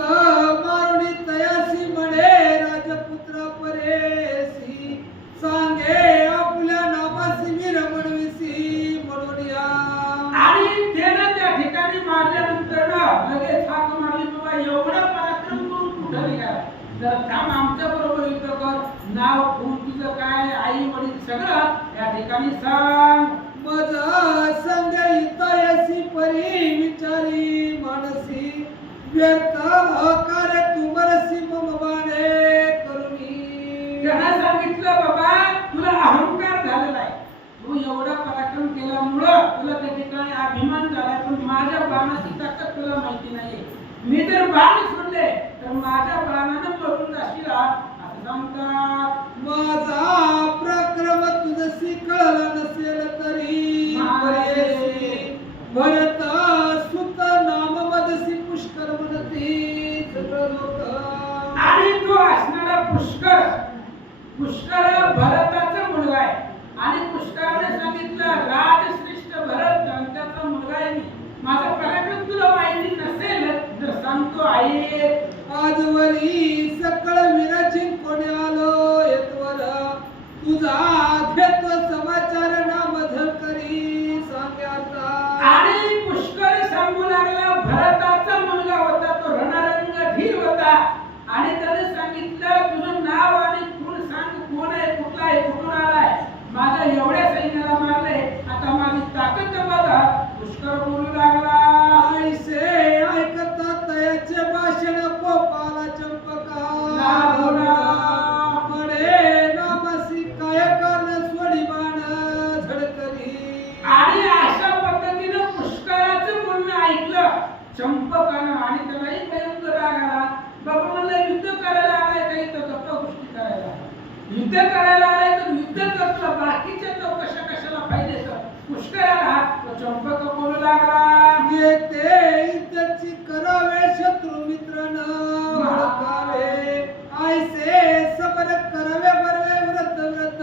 मारुनी तयासी म्हणे राजपुत्र परेसी. सांगे आपल्या नामासी वीर म्हणविसी म्हणून या. आणि त्यानं त्या ठिकाणी मारल्यानंतर लगेच हाक मारली, बाबा एवढा पराक्रम करून कुठं निघाला, जर थांब आमच्या बरोबर युद्ध कर. नाव खून तुझं काय, आई वडील सगळं या ठिकाणी सांग. मज संग इतयसी परी विचारी मानसी. व्यर्थ कार्य तुमरसी मम बाणे करुणी. त्यानं सांगितलं, बाबा तुला अहंकार झालेला आहे, तू एवढा पराक्रम केल्यामुळं तुला त्या ठिकाणी अभिमान झालाय, पण माझ्या बाणाची ताकद तुला माहिती नाहीये. मी जर बाण सोडले तर माझ्या बाणानं मरून जाशील असं सांगतात. माझा प्रक्रम तुझसी कळला नसेल तरी परेसी. भरत सुत नाम मदसी पुष्कर म्हणती सगळं लोक. आणि तो असणारा पुष्कर, पुष्कर भरताचा मुलगा आहे. आणि पुष्कराने सांगितलं, राजश्रेष्ठ भरत आणि त्याचा मुलगा आहे मी. माझा पराक्रम तुला माहिती नसेल तर सांगतो ऐक. आजवरी सकळ विराची कोणी आलो येतवर. तुझा घेतो समाचार नाम झलकरी सांग्याचा. आणि पुष्कर सांगू लागला, भरताचा मुलगा होता, तो रणरंग धीर होता. आणि त्याने सांगितलं, तुझं नाव आणि कोण सांग, कोण आहे, कुठला आहे, कुठून आलाय. माझ्या एवढ्या सैन्याला मारले, आता माझी ताकद बघा. पुष्कर बोलू लागला, ऐसे ऐकता तयाचे भाषण गोपाला चंपका. लागला. पडे नामसी काय कारण सोडी बाण झडकरी. आणि अशा पद्धतीनं पुष्कराचं बोलणं ऐकलं चंपकानं आणि त्यालाही भयंकर राग आला. बाबा म्हणलं, युद्ध करायला आलाय काही तर गप्पा गोष्टी करायला. युद्ध करायला आलाय तर युद्ध करतो, बाकीच्या चौकशा कशाला पाहिजे. तर पुष्कराला तो चंपक बोलू लागला, येते इज्जतची करावे शत्रू मित्र न ओळखावे. ऐसे समर करावे बरवे व्रत व्रत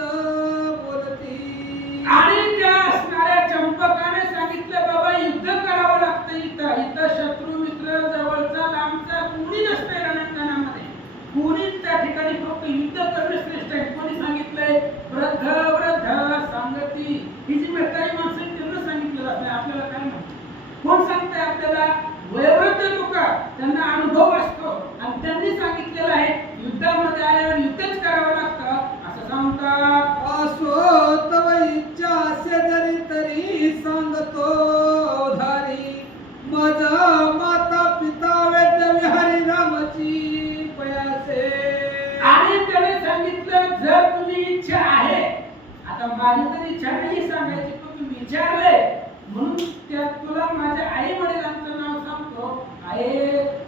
बोलती. आणि त्या असणाऱ्या चंपकाने सांगितलं, बाबा युद्ध करावं लागतं. इथं इथं शत्रू मित्र जवळचा लांबचा कोणी नसते रणांगणामध्ये. कोणी त्या ठिकाणी फक्त युद्ध करणे श्रेष्ठ आहे. कोणी सांगितलंय, वृद्ध वृद्ध सांगती. ही जी म्हातारी माणसं आहेत त्यांना सांगितलं जातं, आपल्याला काय माहिती. कोण सांगतंय आपल्याला, वयोवृद्ध लोक, त्यांना अनुभव असतो आणि त्यांनी सांगितलेलं आहे युद्धामध्ये आल्यावर युद्धच करावं लागतं असं सांगतात. असो तव इच्छा असे जरी तरी सांगतो अवधारी. मज माता पिता वेद विहारी रामाची पयासे. आणि त्याने सांगितलं, जर तुझी इच्छा आहे, आता माझी तर इच्छा नाही सांगायची, पण तू विचारले म्हणून त्या तुला माझ्या आई वडिलांचं नाव सांगतो. आहे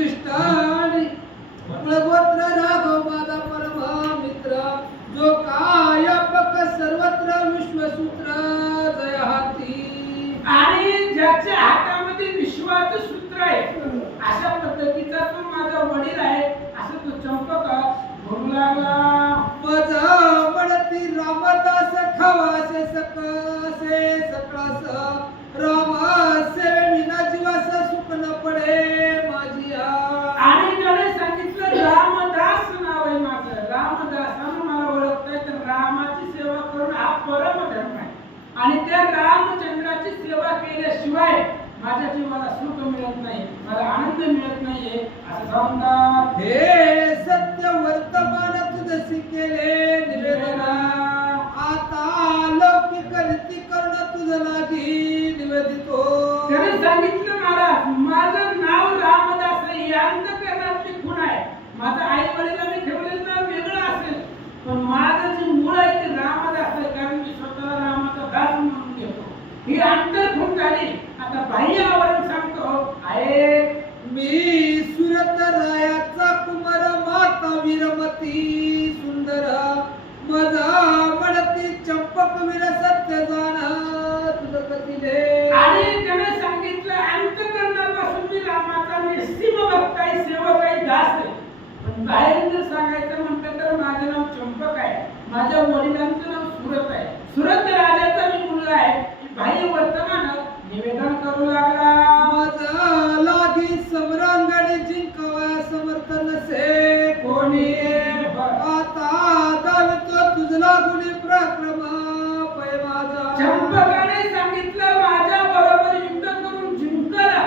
इष्टानी कुलगोत्र राघव माझा परम मित्र. जो कायपक सर्वत्र विश्वसूत्र जय हाती. आणि ज्याच्या हातामध्ये विश्वाचं सूत्र आहे अशा पद्धतीचा तो माझा वडील आहे असं तो चंपक बोलू लागला. मज म्हणती रामदास खवासे सकसे सकळास. राम सेवे विना जीवास सुख न पडे माझी. आणि त्याने सांगितलं, रामदास नाव आहे माझं. रामदासानं मला ओळखताय तर रामाची सेवा करून हा परम धर्म आहे. आणि त्या रामचंद्राची सेवा केल्याशिवाय माझ्या जीवाला सुख मिळत नाही, मला आनंद मिळत नाहीये असं सांगतात. हे सत्य वर्तमान तुझसी केले निवेदना. आता लौकिक रीती कर्ण तुझ लागी निवेदितो. त्याने सांगितलं, महाराज माझं नाव रामदास आहे, या अंतःकरणातली खूण आहे. माझं आई वडिलांनी ठेवलेलं नाव वेगळं असेल, पण माझं जे मूळ आहे ते रामदास आहे, कारण मी स्वतःला रामाचा दास म्हणून घेतो. ही अंतर्खून झाली. आता बाह्य आवरण सांगतो आहे. मी सुरत रायाचा कुमार माता वीरमती सुंदर मजा म्हणती चंपक वीर सत्य जाण तुझ कथिले. आणि त्याने सांगितलं अंतःकरणापासून मी रामाचा निस्सीम भक्त आहे, सेवक आहे, दास आहे. पण बाहेर जर सांगायचं म्हटलं तर माझं नाव चंपक आहे, माझ्या वडिलांचं नाव सुरत आहे, सुरत राजाचा मी मुलगा आहे. बाह्य वर्तमान निवेदन करू लागला. माझा लागी समरांगणी जिंकावा समर्थ नसे कोणी. आता दावितो तुझला गुणी प्रक्रम पै माझा. चंपकाने सांगितलं माझ्या बरोबर युद्ध करून जिंकला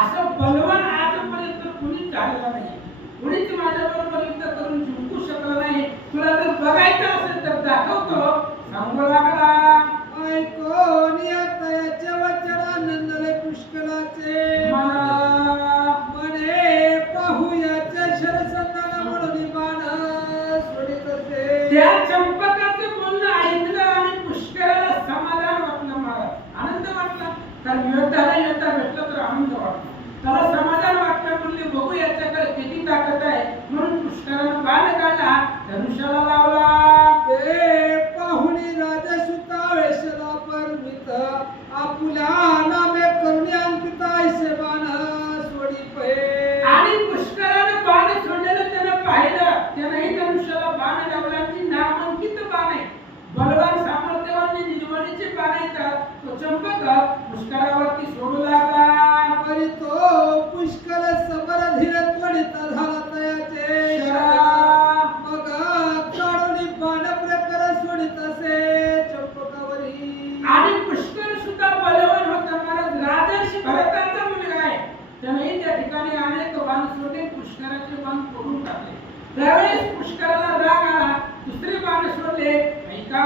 असं बलवान आजपर्यंत कुणी झालेलं नाही. कुणीच माझ्या बरोबर युद्ध करून जिंकू शकलं नाही. तुला जर बघायचं असेल तर दाखवतो सांगू लागला. ऐकोन याचे वचन आनंदले पुष्कळाचे म्हणे पाहूयाचे शरसंधान म्हणून बाण सोडित असे. त्या चंपकाचं बोलणं ऐकलं आणि पुष्कराला समाधान वाटलं, मला आनंद वाटला. कारण योद्धाला योद्धा भेटला तर आनंद वाटला, त्याला समाधान वाटलं. म्हणले बघू याच्याकडे किती ताकद आहे. म्हणून पुष्करानं बाण काढला, धनुष्याला लावला. ते पाहुणी राजसुता वेशला परमित आपुल्या नामे करुणी अंकित ऐसे बाण सोडी पै. आणि पुष्करानं बाण सोडलेलं त्यानं पाहिलं. त्यानंही धनुष्याला बाण लावला. ती नामांकित बाण आहे, बलवान सामर्थ्यवान निजवणीचे बाण आहेत. तो चंपक पुष्करावरती सोडू लागला. परी तो पुष्कळ समर धीर त्वरित झाला तयाचे मग काढून बाण प्रकार सोडित असे चंपकावरी. आणि पुष्कर सुद्धा बलवान होता, महाराज राजर्षी भरताचा मुलगा आहे. त्यानेही त्या ठिकाणी अनेक बाण सोडले, पुष्कराचे बाण तोडून टाकले. त्यावेळेस पुष्कराला राग आला, दुसरे बाण सोडले. ऐका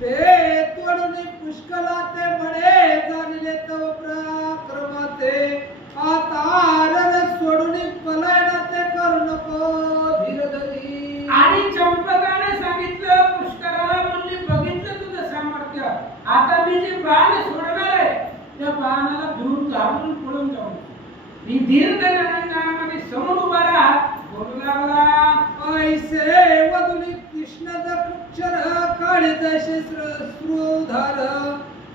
ते तोडून पुष्कला ते म्हणे जाणले तव प्रक्रमाते आता रण सोडून पलायना ते करू नको धीर धरी. आणि चंपकाने सांगितलं पुष्कराला, म्हणली बघितलं तुझं सामर्थ्य, आता मी जे बाण सोडणार आहे त्या बाणाला भिवून घाबरून पळून जाऊ. मी धीर धरण्यामध्ये समोर उभा राहा. बोलू लागला. ऐसे वदुनी कृष्णचा क्षर काढे जसे श्रुधार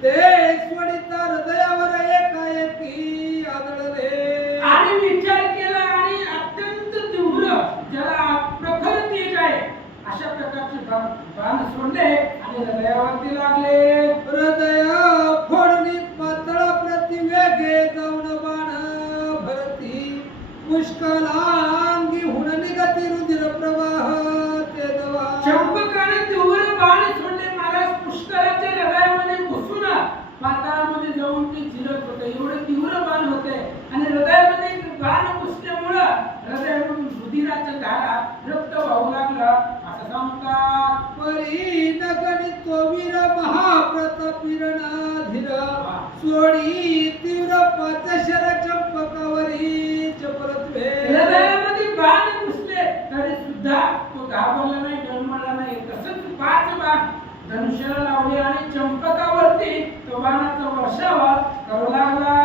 ते स्वडित हृदयावर एकाएकी आदळले. आणि विचार केला आणि अत्यंत तीव्र ज्याला प्रखर तेज आहे अशा प्रकारचे बाण सोडले आणि हृदयावरती लागले. हृदय फोडणी पातळ प्रतिवेगे जाऊन बाण भरती पुष्कलांगी हुन निगती रुधिर प्रवाह ते दवा. चंपकाने तीव्र बाण सोडले. महाराज पुष्कराच्या हृदयामध्ये घुसून पाताळामध्ये जाऊन ते झिरत होते. एवढे तीव्र बाण होते आणि हृदयामध्ये बाण घुसल्यामुळं हृदयामधून रुधिराच्या धारा रक्त वाहू लागलं असं सांगतात. परी नगणित वीर महाप्रतापीरणा धीर सोडी तीव्र पाचशर चंपकावरी चपलत्वे. हृदयामध्ये बाण घुसले तरी सुद्धा तो घाबरला नाही, डळमळला नाही. तसंच 5 बाण धनुष्याला लावले आणि चंपकावरती तो बाणाचा वर्षाव करू लागला.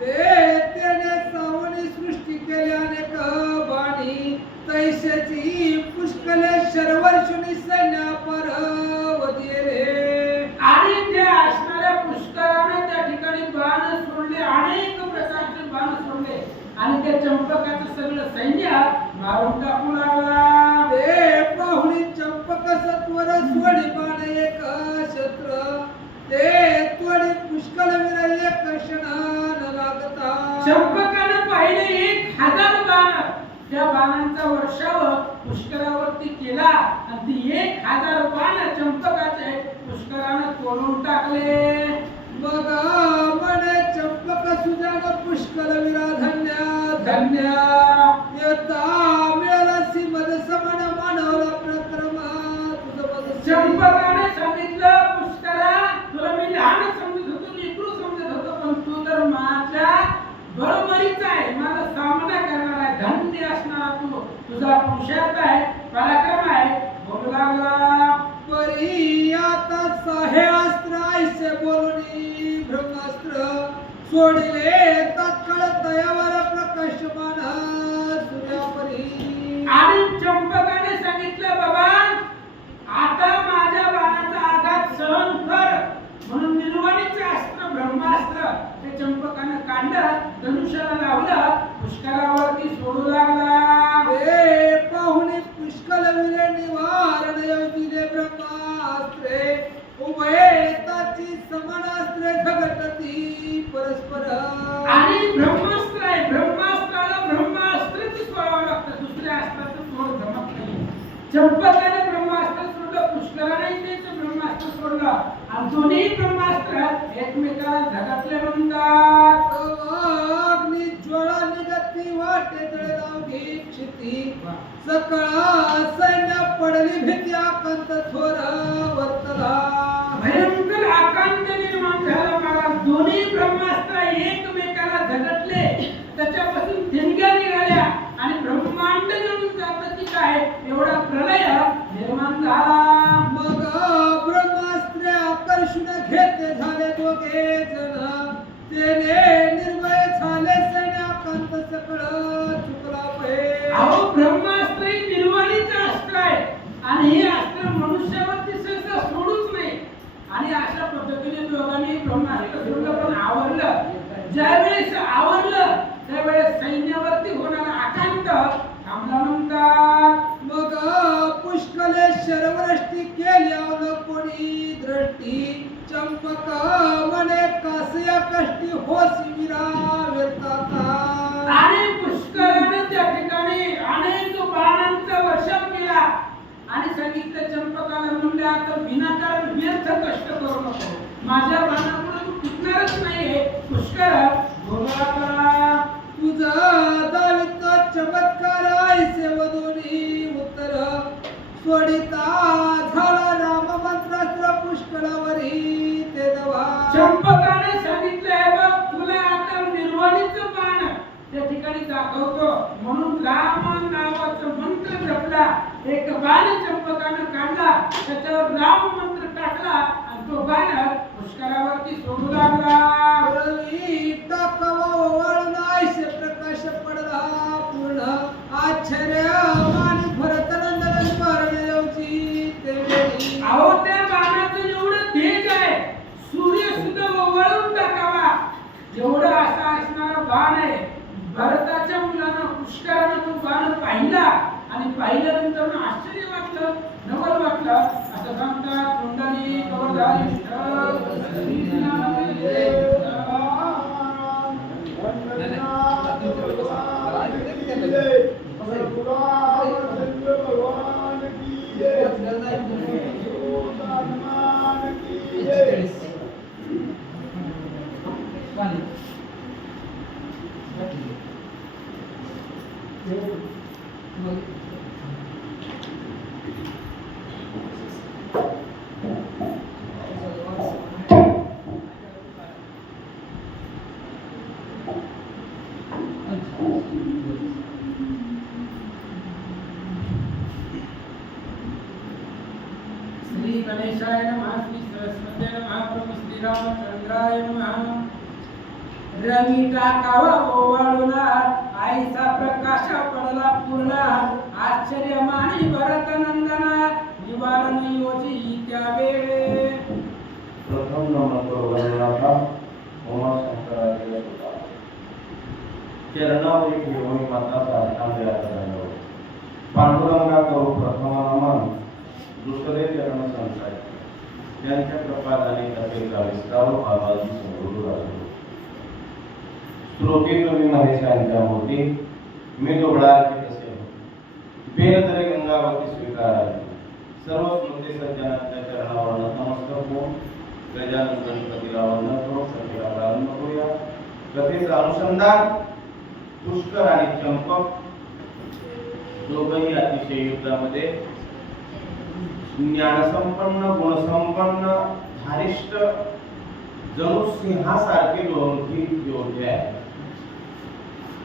त्याने सावनी सृष्टी केली अनेक बाणी तैसेची पुष्कले शर्वर्षुनी सैन्य परवदिले. आणि त्या असणाऱ्या पुष्कराने त्या ठिकाणी बाण सोडले, अनेक प्रकारचे बाण सोडले आणि त्या चंपकाचं सगळं सैन्य मारून टाकू लागला. ते पाहुणी चंपक सत्वर स्वडी बाण एक शस्त्र ते त्वडी पुष्कळ वीर एक क्षणान लागता. चंपकानं पाहिले 1000 बाण त्या बाणांचा वर्षाव पुष्करावरती केला आणि ती 1000 बाण चंपकाचे पुष्करानं तोडून टाकले. मग म्हणे चंपक सुजान पुष्कळ वीरा धन्य धन्य येता मिळालासी मद समान मानवला प्रक्रम तुझ मद. चंपकाने सांगितलं पुष्करा, तुला मी लहान समजत होतो, लेकरू समजत होतो, पण तू तर माझ्या बरोबरीचा आहे, माझा सामना करणार आहे, धन्य असणार तू. तुझा पुरुषार्थ आहे, पराक्रम आहे. बोलू लागला. परी आता साहे अस्त्र ऐसे बोलूनी ब्रह्मास्त्र सोडिले तत्काळ तयावर प्रकाशमान सूर्यापरी. आणि चंपकाने सांगितलं बाबा आता माझ्या बाणाचा आघात सहन कर म्हणून निर्वाणीचे अस्त्र ब्रह्मास्त्र ते चंपकानं काढलं धनुष्याला लावलं पुष्करावरती सोडू लागला. हे पाहुणे पुष्कळ विरे निवारण योजिले ब्रह्मास्त्रे उभयताची समानास्त्रे झगटती परस्पर. आणि ब्रह्मास्त्र आहे ब्रह्मास्त्राला ब्रह्मास्त्रच सोडावं लागतं दुसऱ्या अस्त्राचं सोड जमत नाही. चंपकाने ब्रह्मास्त्र सोडलं पुष्कराने तेच ब्रह्मास्त्र सोडलं आणि दोन्ही ब्रह्मास्त्र एकमेकाला झगटले म्हणतात. अग्नि ज्वाळा निगती वाटे जळे लावली क्षिती सकळा सैन्य पडली भीती आकांत थोर वर्तला. भयंकर आकांत निर्माण झाला महाराज. दोन्ही ब्रह्मास्त्र एकमेकाला झगटले त्याच्यापासून ठिणग्या निघाल्या आणि ब्रह्मांड जळून जातं की काय एवढा प्रलय निर्माण झाला. मग ब्रह्मास्त्रे आकर्षण घेते झाले दोघे जण तेने निर्भय झाले सैन्य आकांत सकळ चुकला पहे. अहो ब्रह्मास्त्र हे निर्वाणीचं अस्त्र आहे आणि हे अस्त्र मनुष्यावरती सहसा सोडूच नाही. आणि अशा पद्धतीने दोघांनी ब्रह्मास्त्र सोडलं पण आवरलं. ज्यावेळेस आवरलं त्यावेळेस सैन्यावरती होणारा आकांत थांबला म्हणतात. मग पुष्कले शरवृष्टी केल्यावर कोणी दृष्टी चंपक मने कासया कष्टी होसी वीरा व्यर्थाता. आणि पुष्कराने त्या ठिकाणी अनेक बाणांचा वर्षाव केला आणि सांगितलं चंपकाला म्हणलं आता विनाकारण व्यर्थ कष्ट करू नको माझ्या बाणामुळे तू टिकणारच नाहीये. पुष्कर घोडा करा तुझा दावित चमत्कार ऐसे वदोनी उत्तर सोडिता झाला राम मंत्रास्त्र पुष्कळावरी ते दवा. चंपकाने सांगितलंय बघ तुला आता निर्वाणीचं बाण त्या ठिकाणी दाखवतो म्हणून राम नावाचं मंत्र जपला. एक बाण चंपकानं काढला त्याच्यावर राम मंत्र टाकला आणि तो बाण पुष्करावरती सोडू लागला. टाकावा ओवाळून ऐसे प्रकाश पडला पूर्ण आश्चर्य मानी भरत नंदन स्मरण येऊची ते वेळी. अहो त्या बाणाचं एवढं तेज आहे सूर्य सुद्धा ओवाळून टाकावा एवढा असा असणारा बाण आहे. भरताच्या मुलानं पुष्करानं तो बाण पाहिला आणि पाहिल्यानंतर आश्चर्य वाटलं नवल वाटलं असं सांगतात. कुंडली कवरधारी श्री गणेशाय नमः. श्री सरस्वती नमः. प्रभु श्री रामचंद्राय नमः. रवी टाकावा ओवाळूला आईचा प्रकाश पडला पूर्ण आश्चर्य मानी भरत नंदना निवारण योजी त्यावेळे. प्रथम नमन करो गणनाथा उमाशंकराचार्य सुता चरणावरी घेऊन माता साष्टांग करायला. पांडुरंगा करू प्रथम नमन दुसरे चरण संसार त्यांच्या कृपादाने कथेचा विस्तार बाबाजी समोर राहिलो. श्रोते तुम्ही महेशांच्या मोठी मी दुबळाचे कसे बेलदरे गंगावती स्वीकारावी. सर्व स्मृती सज्जनांच्या चरणावर नतमस्तक होऊन गजानन गणपतीला वंदन करून कथेला प्रारंभ करूया. कथेचं अनुसंधान पुष्कर आणि चंपक दोघंही अतिशय युद्धामध्ये ज्ञानसंपन्न गुणसंपन्न धारिष्ठ जणू सिंहासारखे दोन्ही योद्धे आहेत.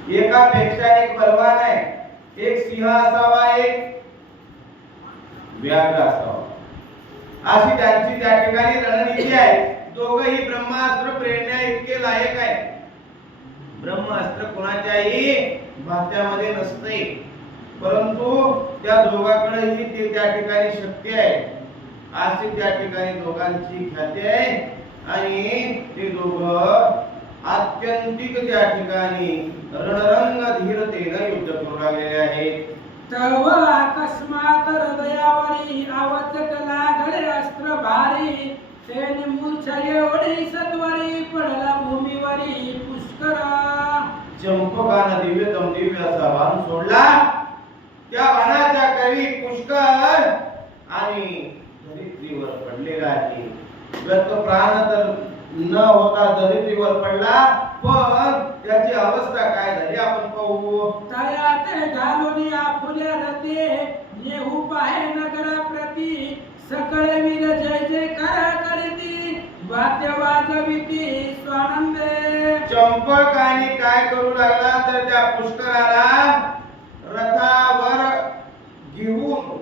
एकापेक्षा एक बलवान आहे. एक सिंह असावा एक व्याघ्र असावा अशी त्यांची त्या ठिकाणी रणनीती आहे. दोघही ब्रह्मास्त्र प्रेरण्या इतके लायक आहे. ब्रह्मास्त्र कोणाच्याही भात्यामध्ये नसते, परंतु त्या दोघांकडेही ते त्या ठिकाणी शक्ती आहे. अशी त्या ठिकाणी दोघांची ख्याती आहे आणि ते दोघं आत्यंतिक त्या ठिकाणी रणरंग धीरतेने युद्ध करू लागलेले आहेत. तव अकस्मात हृदयावरी आवचक लागले अस्त्र भारी तेने मूर्छा एवढी सत्वरी पडला भूमीवरी पुष्कर. चंपकानं दिव्य असा बाण सोडला. त्या बाणाच्या कवी पुष्कर आणि धरित्रीवर पडलेला आहे. व्यक्त प्राण तर न होता धरित्रीवर पडला, पण त्याची अवस्था काय झाली आपण पाहू. तयाते घालून आपुल्या रते नेहू पाहे नगरा प्रती सकळे वीर जय जयकार करीती वाद्य वाजविती स्वानंदे. चंपक आणि काय करू लागला तर त्या पुष्कराला रथावर घेऊन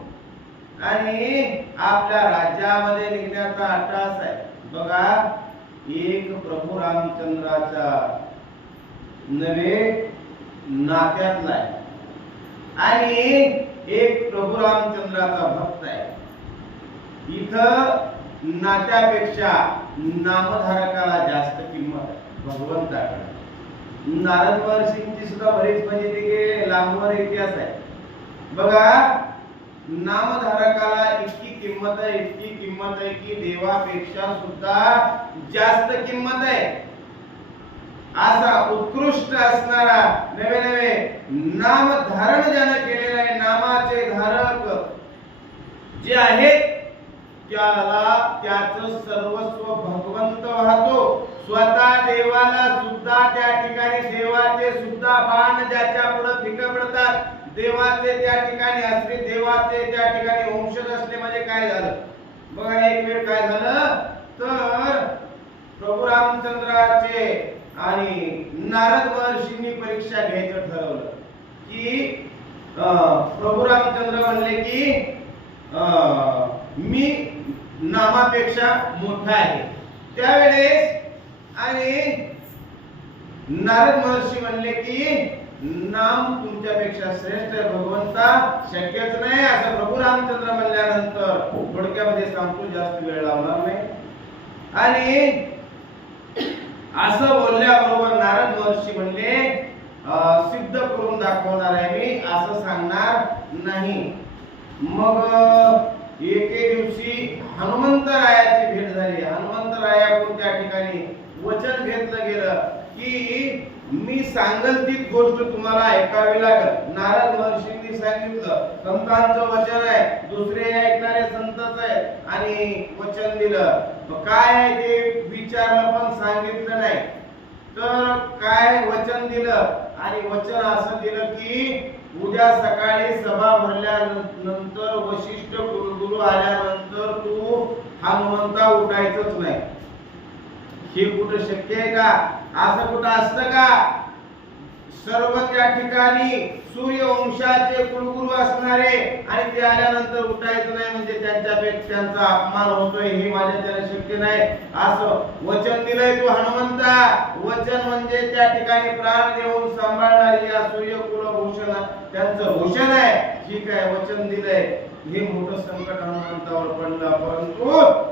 आणि आपल्या राज्यामध्ये निघण्याचा अट्टास आहे. बघा, एक प्रभू रामचंद्राचा नवे नात्यातला आहे आणि एक प्रभू रामचंद्राचा भक्त आहे. इथं नात्यापेक्षा नामधारकाला जास्त किंमत आहे भगवंताकडे. नारद महर्षींची सुद्धा बरीच फजिती लांबवर इतिहास आहे. बघा, नामधारकाला इतकी किंमत आहे, इतकी किंमत आहे की देवापेक्षा सुद्धा जास्त किंमत आहे. असा उत्कृष्ट असणारा नवे नवे नाम धारण ज्यानं केलेलं आहे, नामाचे धारक जे आहेत त्याला त्याचं सर्वस्व भगवंत वाहतो. स्वतः देवाला सुद्धा त्या ठिकाणी देवाचे सुद्धा बाण ज्याच्या पुढे फिक पडतात, देवाचे त्या ठिकाणी असले, देवाचे त्या ठिकाणी वंशज असले म्हणजे काय झालं बघा. एक वेळ काय झालं तर प्रभू रामचंद्राचे आणि नारद महर्षींनी परीक्षा घ्यायचं ठरवलं की प्रभू रामचंद्र म्हणले की मी नामापेक्षा मोठा आहे त्यावेळेस, आणि नारद महर्षी म्हणले की नाम तुमच्यापेक्षा श्रेष्ठ आहे भगवंता, शक्यच नाही. असं प्रभू रामचंद्र म्हणल्यानंतर थोडक्यामध्ये सांगतो, जास्त वेळ लावणार नाही. आणि असं बोलल्याबरोबर नारद महर्षी म्हणले सिद्ध करून दाखवणार आहे मी, असं सांगणार नाही. मग एके दिवशी हनुमंतरायाची भेट झाली. हनुमंतरायाकडून त्या ठिकाणी वचन घेतलं गेलं की मी सांगल ती गोष्ट तुम्हाला ऐकावी लागेल. नारद महर्षींनी सांगितलं, संतांचं वचन आहे, दुसरे ऐकणारे संतच आहेत, आणि वचन दिलं. काय आहे ते विचारलं पण सांगितलं नाही. तर काय वचन दिलं, आणि वचन असं दिलं की उद्या सकाळी सभा भरल्यानंतर वशिष्ठ कुलगुरू आल्यानंतर तू हनुमंता उठायचंच नाही. हे कुठं शक्य आहे का? असं कुठं असतं का? सर्व त्या ठिकाणी सूर्यवंशाचे कुलगुरू असणारे आणि ते आल्यानंतर उठायचं नाही म्हणजे त्यांचा अपमान होतोय, हे माझ्या त्याला शक्य नाही. असं वचन दिलंय तू हनुमंता. वचन म्हणजे त्या ठिकाणी प्राण देऊन सांभाळणारी या सूर्यकुलभूषण त्यांचं भूषण आहे. ठीक आहे, वचन दिलंय. हे मोठं संकट हनुमंतावर पडलं, परंतु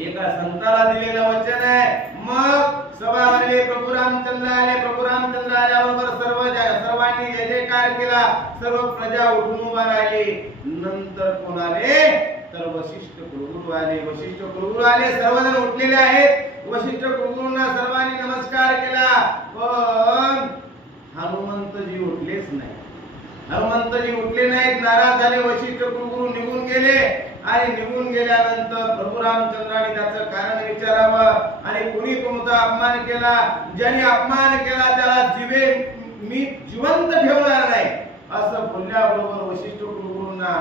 एका संताला दिलेलं वचन आहे. मग सभा भरली, प्रभू रामचंद्र आले. प्रभू रामचंद्र आल्याबरोबर सर्वांनी जय जयकार केला. सर्व प्रजा उठून उभा राहिली. नंतर कोण आले तर वशिष्ठ कुलगुरू आले. वशिष्ठ कुलगुरू आले, सर्वजण उठलेले आहेत. वशिष्ठ कुलगुरूंना सर्वांनी नमस्कार केला, पण हनुमंतजी उठलेच नाही. हनुमंतजी उठले नाहीत, नाराज झाले. वशिष्ठ कुलगुरू निघून गेले, आणि निघून गेल्यानंतर प्रभू रामचंद्राने त्याचं कारण विचारावं. आणि कुणी तुमचा अपमान केला, ज्याने अपमान केला त्याला मी जिवंत ठेवणार नाही, असं बोलल्याबरोबर वशिष्ठ कुलगुरूंना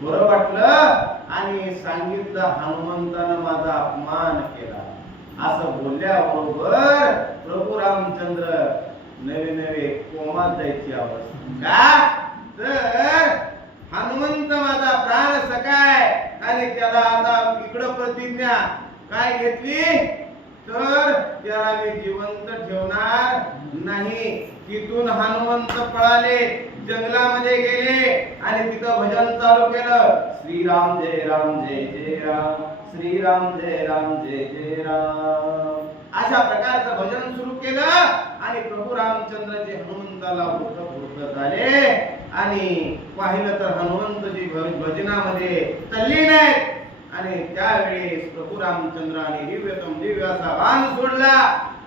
बरं वाटलं आणि सांगितलं हनुमंतानं माझा अपमान केला. असं बोलल्याबरोबर प्रभू रामचंद्र नवे कोमात जायची अवस्था. का तर हनुमंत माझा प्राण सखाय, आणि त्याला आता इकडं प्रतिज्ञा काय घेतली तर त्याला मी जिवंत ठेवणार नाही. तिथून हनुमंत पळाले, जंगलामध्ये गेले आणि तिथं भजन चालू केलं. श्रीराम जय राम जय जय राम, श्रीराम जय राम जय जय राम, अशा प्रकारचं भजन सुरू केलं. आणि प्रभू रामचंद्र जे हनुमंताला बोलत झाले आणि पाहिलं तर हनुमंतजी भजनामध्ये तल्लीन आहेत. आणि त्यावेळेस प्रभू रामचंद्राने दिव्य असा बाण सोडला.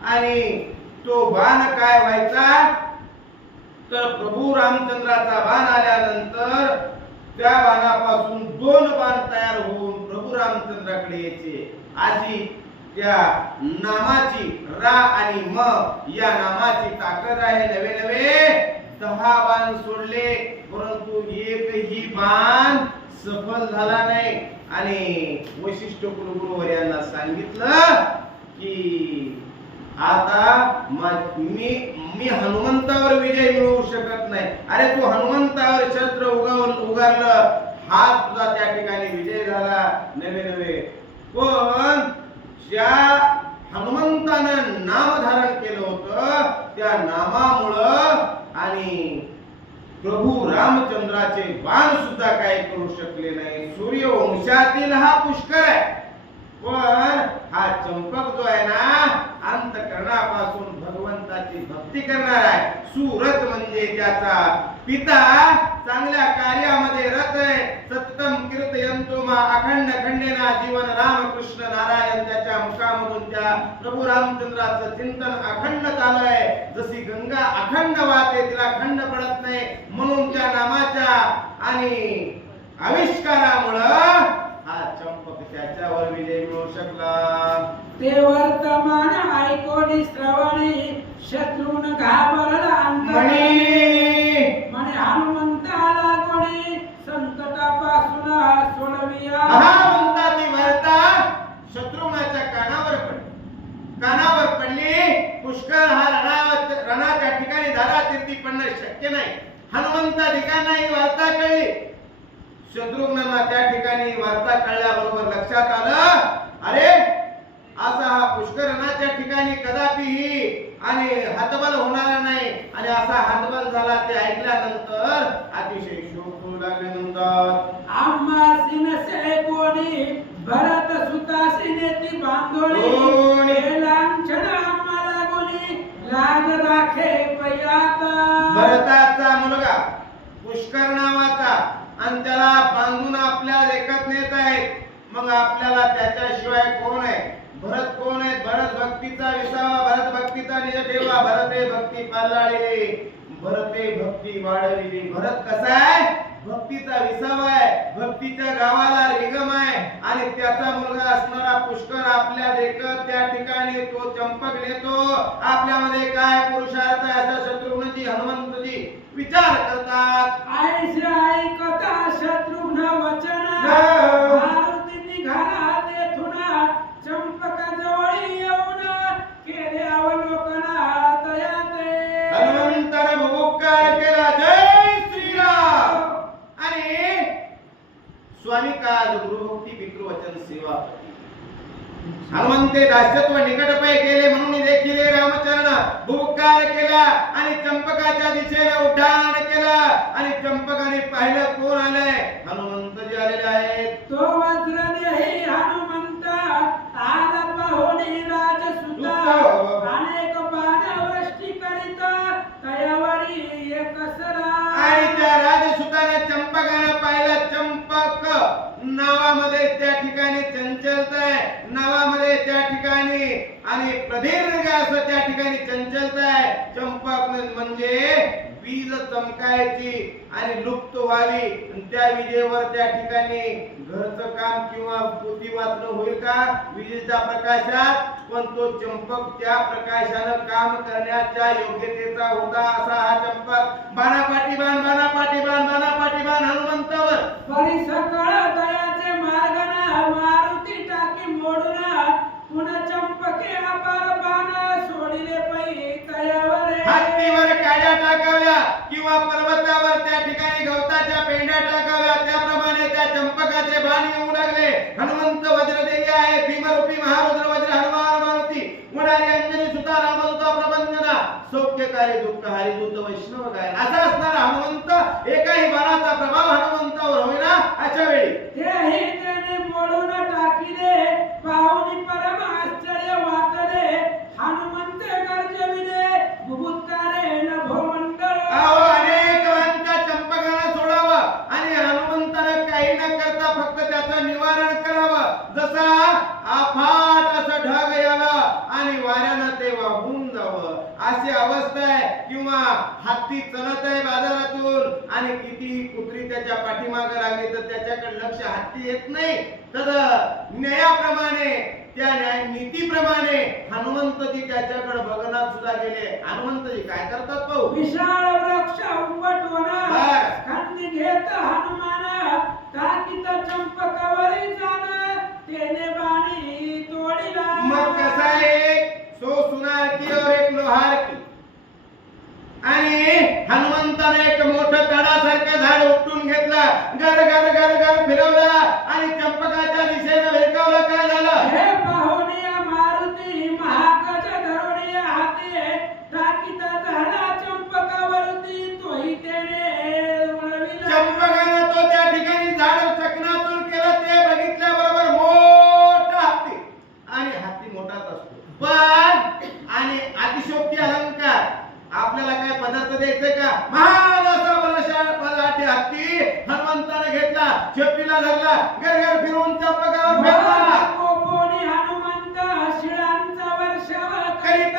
आणि तो बाण काय व्हायचा तर प्रभू रामचंद्राचा बाण आल्यानंतर त्या बाणापासून 2 बाण तयार होऊन प्रभू रामचंद्राकडे यायचे. अशी त्या नामाची रा आणि म या नामाची ताकद आहे. नवे नवे 10 बाण सोडले, परंतु एकही बाण सफल झाला नाही. आणि वैशिष्ट्य कुलगुरूवर यांना सांगितलं की आता मी हनुमंतावर विजय मिळवू शकत नाही. अरे तू हनुमंतावर शस्त्र उगारलं, हा तुझा त्या ठिकाणी विजय झाला. नवे पण ज्या हनुमंतानं नाम धारण केलं होतं त्या नामामुळं आणि प्रभू रामचंद्राचे बाण सुद्धा काय करू शकले नाही. सूर्यवंशातील हा पुष्कर आहे, पण हा चंपक जो आहे ना अंतःकरणापासून भगवंताची भक्ती करणार आहे. सुरत म्हणजे त्याचा पिता चांगल्या कार्यामध्ये रत आहे. सततम कीर्तयंतो मा अखंड खंडेना जीवन रामकृष्ण नारायण, त्याच्या मुखामधून त्या प्रभू रामचंद्राचं चिंतन अखंड चालू आहे. जशी गंगा अखंड वाहते, तिला खंड पडत नाही, म्हणून त्या नामाच्या आणि आविष्कारामुळं हा चंपक त्याच्यावर विजय मिळवू शकला. ते वर्तमान ऐकोनी श्रवणी शत्रून घाबरला म्हणे हनुमंताला कोणी संकटापासून सोडविया. हनुमंताची वार्ता शत्रुघ्नाच्या कानावर पडली. पुष्कर हा रणाच्या ठिकाणी धारातीर्थी पडणं शक्य नाही. हनुमंता ठिकाणी ही वार्ता कळली. शत्रुघ्नांना त्या ठिकाणी वार्ता कळल्याबरोबर लक्षात आलं, अरे असा हा पुष्करणाच्या ठिकाणी कदापिही आणि हातबल होणार नाही. आणि असा हातबल झाला ते ऐकल्यानंतर अतिशय शोक होऊ लागले. म्हणतात आम्हासी नसे कोणी भरत सुतासी नेती बांधोळी लांछन आम्हाला कोणी लाज राखे पयाता. भरताचा मुलगा पुष्कर नावाचा आणि त्याला बांधून आपल्या लेखत नेत आहेत. मग आपल्याला त्याच्याशिवाय कोण आहे? भरत कोण आहे? भरत भक्तीचा विसावा, भरत भक्तीचा निज ठेवा, भरते भक्ती पालाळली, भरते भक्ती वाढविली. भरत कसा आहे? भक्तीचा विसावा आहे, भक्तीच्या गावाला रिगम आहे. आणि त्याचा मुलगा असणारा पुष्कर आपल्या देखत त्या ठिकाणी तो चंपक नेतो. आपल्यामध्ये काय पुरुषार्थ आहे असा शत्रुघ्नजी हनुमंतजी विचार करतात. ऐसे ऐकता शत्रुघ्न वचन मारुती निघाला तेथून चंपक जवळी येऊन केले अवलोकना दयाते. हनुमंताने भुभुक्कार केला, जय श्रीराम. आणि स्वामी काज गुरुभक्ती पितृवचन सेवा. हनुमंते दास्यत्व निकटपै केले म्हणून देखील रामचरण भुभुक्कार केला आणि चंपकाच्या दिशेने उड्डाण केलं. आणि चंपकाने पाहिलं कोण आलंय? हनुमंतजी आलेले आहेत. तो वज्रदेही हनुमंत आला पाहुणे राजसुता अनेक बाणवृष्टी करीत तयावरी एकसरा. आणि त्या राजसुताने चंपकाने पाहिलं. चंपक नावामध्ये त्या ठिकाणी चंचलता आहे, नावामध्ये त्या ठिकाणी आणि प्रदीर्घ असं त्या ठिकाणी चंचलता आहे. चंपक म्हणजे वीज चमकायची आणि लुप्त व्हावी. त्या विजेवर त्या ठिकाणी घरचं काम किंवा पोथी वाचणं होईल का विजेच्या प्रकाशात? पण तो चंपक त्या प्रकाशानं काम करण्याच्या योग्यतेचा होता. असा हा चंपक बाणापाठी बाण, बाणापाठी बाण, बाणापाठी बाण हनुमंतावर. परी सकळ दयाचे मार्गना मारुती टाकी मोडून पुन्हा चंपके अपार बाण सोडिले पै तयावर. हत्तीवर काड्या टाकाव्या किंवा पर्वतावर त्या ठिकाणी गवताच्या पेंड्या टाकाव्या, त्याप्रमाणे त्या चंपकाचे बाण येऊ लागले. हनुमंत वज्रदेही आहे, भीमरूपी महारुद्र वज्र हनुमान मारुती अंजनी सुता रामदूता प्रबंधना सौख्यकारी दुःखहारी दूत वैष्णव गायन असा असणारा हनुमंत एकाही बाणाचा प्रभाव हनुमंतावर होईना अशा वेळी तेही त्याने मोडून टाकिले पाहुणी परम आश्चर्य वाटले हनुमंत गर्जविले बुभुत्कारे नभो मंडळ अहो अनेक वांका चंपकाला सोडावं आणि हनुमंतानं काही न करता फक्त त्याचं निवारण करावं जसा अफाट असं ढग यावं आणि वाऱ्यानं ते वाहून जावं अशी अवस्था आहे किंवा हत्ती चलत आहे बाजारातून आणि कितीही कुत्री त्याच्या पाठीमागे लागली तर त्याच्याकडे लक्ष हत्ती येत नाही तर न्यायाप्रमाणे त्या न्याय नीतीप्रमाणे हनुमंतजी त्याच्याकडे बघण्यात सुद्धा गेले हनुमंतजी काय करतात पाहू विशाळ वृक्ष उंबटवना बर. खांदी घेत हनुमान टाकीत चंपकावरी जाण तेने बाणी तोडिला मग कसा आहे सो सुनार की और एक लोहार की आणि हनुमंताने एक मोठं तडासारखं झाड उपटून घेतला गर गर गर गर फिरवला आणि चंपकाच्या दिशेने वेकावलं काय झालं हे पाहुनिया मारुती महागज धरुनिया हाते टाकीत झाला चंपकावरती तोही तेने उडविला चंपकानं तो त्या ठिकाणी झाड चकनाचूर केलं ते बघितल्याबरोबर मोठा हत्ती आणि हत्ती मोठाच असतो पण आणि अतिशयोक्ती अलंकार आपल्याला काय पदार्थ द्यायचे का महान असा बलाढ्य हत्ती हनुमंताने घेतला शेपटीला धरला गरगर फिरवून चंपकावर फेकला कोपोनी हनुमंत शिळांचा वर्षाव करीत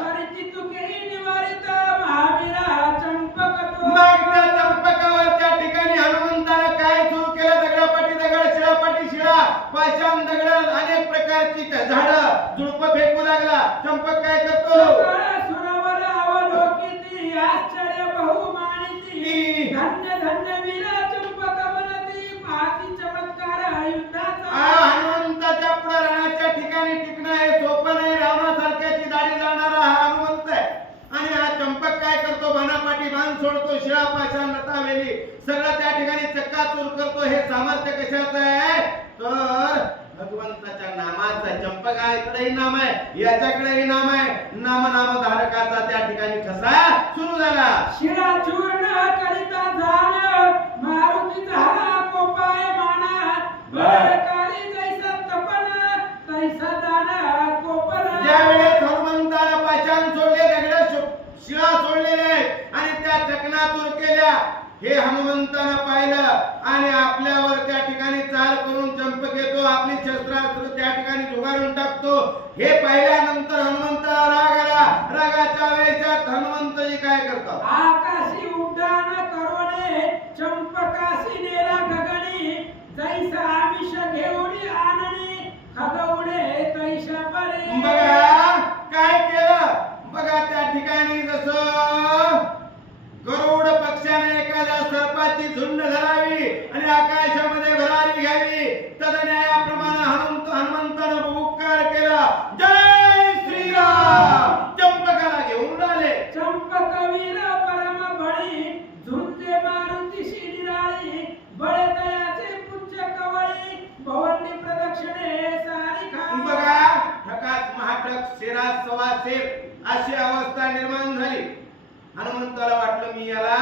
करीती तुकेही निवारित महावीरा चंपक तो मग त्या चंपकावर त्या ठिकाणी हनुमंताने काय सुरू केलं दगडापाठी दगड शिळापाठी शिळा पाषाण दगड अनेक प्रकारची झाडं झुडप फेकू लागला चंपक काय करतो सुरावर अवलोकिती आश्चर्य बहुमानिती धन्य धन्य वीरा चंपक बनती पाहती चमत्कार युद्धाचा हनुमंताच्या पुढारणाच्या ठिकाणी टिकणं हे सोपं नाही रावणासारख्याची दाढी जाणारा हा हनुमंत आहे आणि हा चंपक काय करतो बाणापाठी बाण सोडतो शिळा पाषाण लता वेली सगळं त्या ठिकाणी चक्काचूर करतो हे सामर्थ्य कशाचं आहे तर भगवंताच्या नामाचं आहे चंपक हा इकडेही नाम आहे याच्याकडेही नाम आहे नामधारकाचा त्या ठिकाणी ठसा सुरू झाला शिळा चूर्ण करिता जाण मारुती झाला कोपाय माना बळकाली जैसा तपन तैसा जाण कोपला ज्यावेळेस हनुमंताला पाषाण सोडले दगड शिळा सोडलेले आहेत आणि त्या चकनाचूर केल्या हे हनुमंतानं पाहिलं आणि आपल्यावर त्या ठिकाणी चाल करून चंपक येतो आपली शस्त्रास्त्र त्या ठिकाणी जुगारून टाकतो हे पाहिल्यानंतर हनुमंताला राग आला रागाच्या वेळेस हनुमंतजी काय करतात आकाशी उड्डाण करोने चंपकाशी नेला गगनी जैसा आमिष घेऊन आणणी खगवणे तैशा परे बघा काय केलं बघा त्या ठिकाणी जसं गरुड पक्षाने एखाद्या सर्पाची झुंड धरावी आणि आकाशामध्ये भरारी घ्यावी तदन्यायाप्रमाणे हनुमंतानं बुभुक्कार केला जय श्रीराम चंपकाला घेऊन आले चंपकवीर परम बळी झुंजे मारुतीशी निराळी बळे तयाचे पुच्छ कवळी भवंडी प्रदक्षिणे सारी खा बघा ठकास महाटक शेरास सवा शेर अशी अवस्था निर्माण झाली हनुमंताला वाटलं मी याला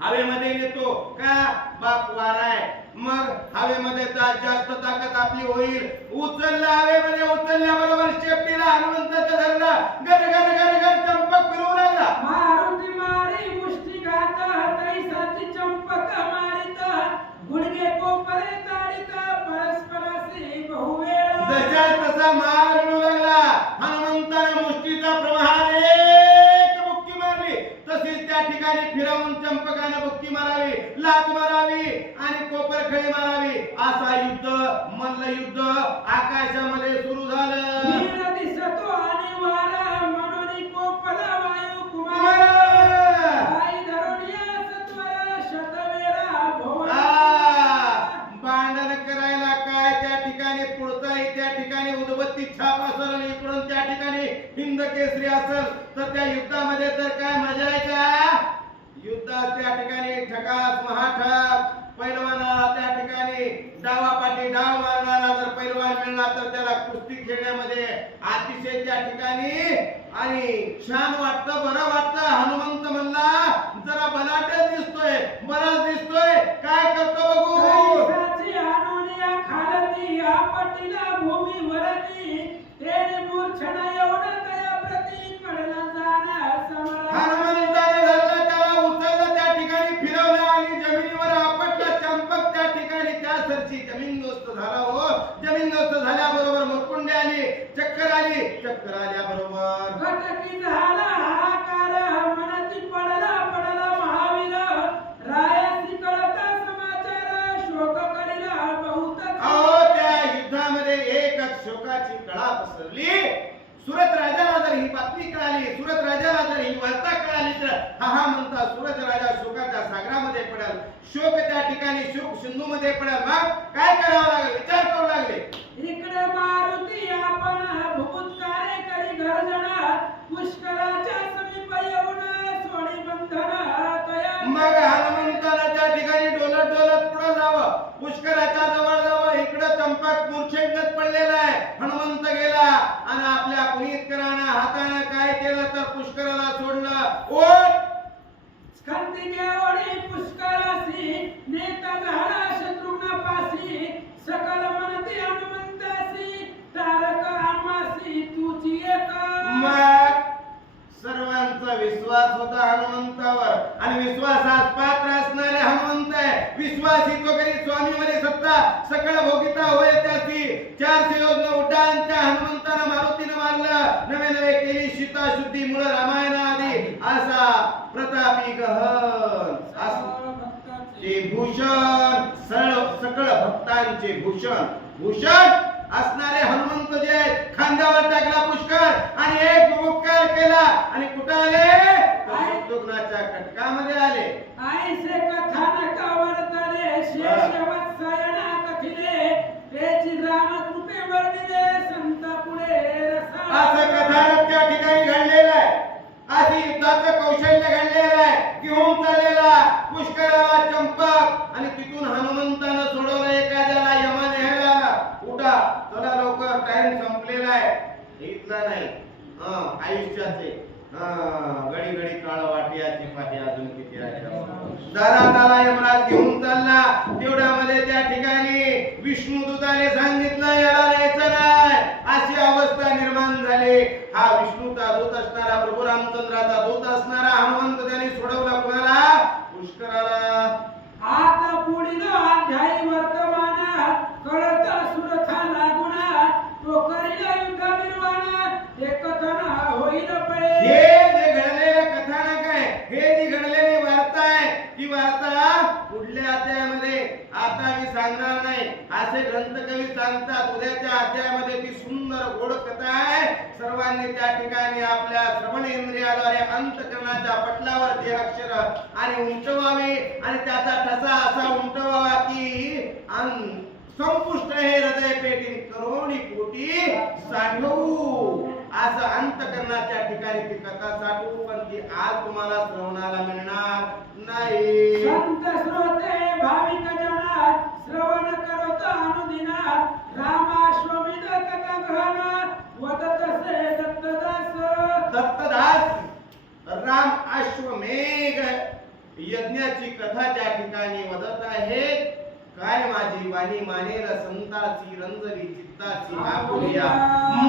हवेमध्ये नेतो का बाप वारा आहे मग हवेमध्ये जास्त ताकद आपली होईल उचलला हवेमध्ये उचलल्याबरोबर शेपटीला हनुमंताचं धरलं गर गर गर गर चंपक फिरवू लागला मारुती मारी मुष्टी घात तैसाची चंपक मारित गुडगे कोपरे ताडित परस्परासी बहुवेळ जशा तसा मार मिळू लागला हनुमंताने मुष्टीचा प्रहार बुक्की मारली तशीच त्या ठिकाणी फिरवून चंपकाने बुक्की मारावी लात मारावी आणि कोपरखळी मारावी असा युद्ध मल्लयुद्ध आकाशामध्ये सुरू झालं वीर दिसतो आणि वारा म्हणून कोपला वायू कुमार आई धरुनिया सत्वर शतवेरा भोवरा भांडण करायला काय त्या ठिकाणी पुढचाही त्या ठिकाणी उदबत्ती छाप असेल आणि इकडून त्या ठिकाणी हिंद केसरी असेल तर त्या युद्धामध्ये तर काय मजा आहे का युद्धात त्या ठिकाणी ठकास महाठक पैलवानाला त्या ठिकाणी डावापाठी डाव मारणारा जर पैलवान मिळाला तर त्याला कुस्ती खेळण्यामध्ये अतिशय त्या ठिकाणी आणि छान वाटतं, बरं वाटतं. हनुमंत म्हणला जरा बलाढ्य दिसतोय, बराच दिसतोय, काय करतो बघू. कैसाची हानोनिया खालती आपटीला भूमी वरती तेने मूर्छना येऊन तया प्रती कडला जाण्या समरा. हनुमंताने धरलं, त्याला उचललं, त्या ठिकाणी फिरवलं आणि जमिनीवर आपटलं. चंपक त्या ठिकाणी त्या सरची जमीनदोस्त झाला. हो, जमीनदोस्त झाल्याबरोबर मुरकुंडी आली, चक्कर आली. चक्कर आल्याबरोबर घटकी झाला हाहाकार मनाती पडला पडला महावीर रायासी कळता समाचार शोक करिला बहुत. अहो, त्या युद्धामध्ये एकच शोकाची कळा पसरली. सुरत राजाला जर ही बातमी कळाली, सुरत राजाला जर ही वार्ता कळाली तर हा म्हणता सुरत राजा शोकाच्या सागरामध्ये पडेल. शोक त्या ठिकाणी शोक सिंधू मध्ये पडेल. मग काय करावं लागेल, विचार करू लागले. इकडे मारुती आपण भूतकारे करी गर्जना पुष्कराच्या समीप येऊन सोडी बंधन तया. मग हनुमंताला त्या ठिकाणी डोलत डोलत पुढे जावं, पुष्कराच्या जवळ जावं. इकडे चंपक मूर्छेत पडलेला आहे. हनुमंत गेला आणि आपल्या पुनीतकरानं हाताने काय केलं तर पुष्कराला सोडलं. ओठ स्कंदिके ओढी पुष्करासी नेता झाला शत्रुघ्नापासी सकल मनती हनुमंतासी तारक आमासी तुझी एक. मग सर्वांचा विश्वास होता हनुमंतावर आणि विश्वासात पात्र असणारे हनुमंत आहे. विश्वासी तो करी स्वामीमध्ये सत्ता सकळ भोगिता होय त्याची. 400 योजन उड्डाण त्या हनुमंतानं मारुतीनं मारलं. नवे नवे केली सीता शुद्धी मूळ रामायण आधी असा प्रतापी गहन चे भूषण सकळ भक्तांचे भूषण भूषण असणारे हनुमंत जे आहेत, खांद्यावर टाकला पुष्कर आणि एक उपकार केला आणि कुठं आले, शत्रुघ्नाच्या कटकामध्ये आले. आईसे कथानक वर्तले शेषवत्सयना कथिले तेची राम कृपे वर्णिले संत पुढे रसा. असं कथानक त्या ठिकाणी घडलेलं आहे. अशी युद्धाचं कौशल्य घडलेलं आहे. घेऊन चाललेला पुष्कराला चंपक आणि तिथून हनुमंतानं सोडवलं एखाद्याला यमाने ह्याला उठा चला लवकर टाइम संपलेला आहे. इथला नाही आयुष्याचे घडी घडी काळ वाटियाची पाठी अजून किती दाराताला यमराज घेऊन चालला. तेवढ्यामध्ये त्या ठिकाणी विष्णुदूताने सांगितलं याला न्यायचं नाही. अशी अवस्था निर्माण झाली. हा विष्णूचा दूत असणारा प्रभू रामचंद्राचा दूत असणारा हनुमंत त्याने सोडवला कुणाला, पुष्कराला. आता पुढील अध्यायी वर्तमान कळत सुरथा लागुना तो करील युद्ध निर्माण ते कथन होईल पै. हे जे घडलेलं कथानक आहे, हे जी घडलेली वार्ता आहे, ती वार्ता पुढल्या अध्यायामध्ये आता मी सांगणार नाही. असे ग्रंथकवी सांगतात उद्याच्या अध्यायामध्ये ती सुंदर गोड कथा आहे. सर्वांनी त्या ठिकाणी आपल्या श्रवण इंद्रियाद्वारे अंतकरणाच्या पटलावर ते अक्षर आणि उमटवावे आणि त्याचा ठसा असा उमटवावा की संपुष्ट हे हृदय पेटीन करोडी कोटी साठवू. असं अंतकरणाच्या ठिकाणी ती कथा साठवू, पण ती आज तुम्हाला श्रवणाला मिळणार नाही. संत श्रोते भाविक जना श्रवण करत अनुदिना रामाश्वमेध कथा घन वदत से दत्तदास. दत्तदास राम अश्वमेघ यज्ञाची कथा त्या ठिकाणी वदत आहे. काय माझी वाणी मानेल संताची रंजली चित्ताची आपुलिया.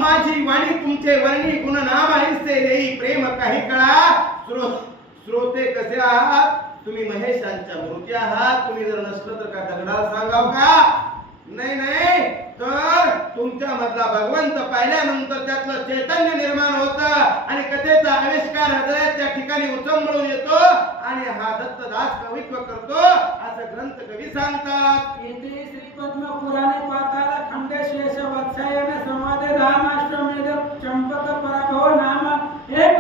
माझी वाणी तुमचे वर्णी गुण नाम ऐसे देई प्रेम काही कळा. श्रोते कसे आहात तुम्ही, महेशांच्या मूर्ती आहात. तुम्ही जर नसलं तर का दगडाला सांगाव का? नाही नाही, तर तुमच्या मधला भगवंत पाहिल्यानंतर त्यातलं चैतन्य निर्माण होतं आणि कथेचा आविष्कार हृदयाच्या ठिकाणी उचंबळून येतो आणि हा दत्तदास कवित्व करतो असं ग्रंथ कवी सांगतात. इति श्री पद्म पुराणे पाताल खंडे शेष वत्सायन संवादे रामाश्वमेध चंपक पराभव नाम एक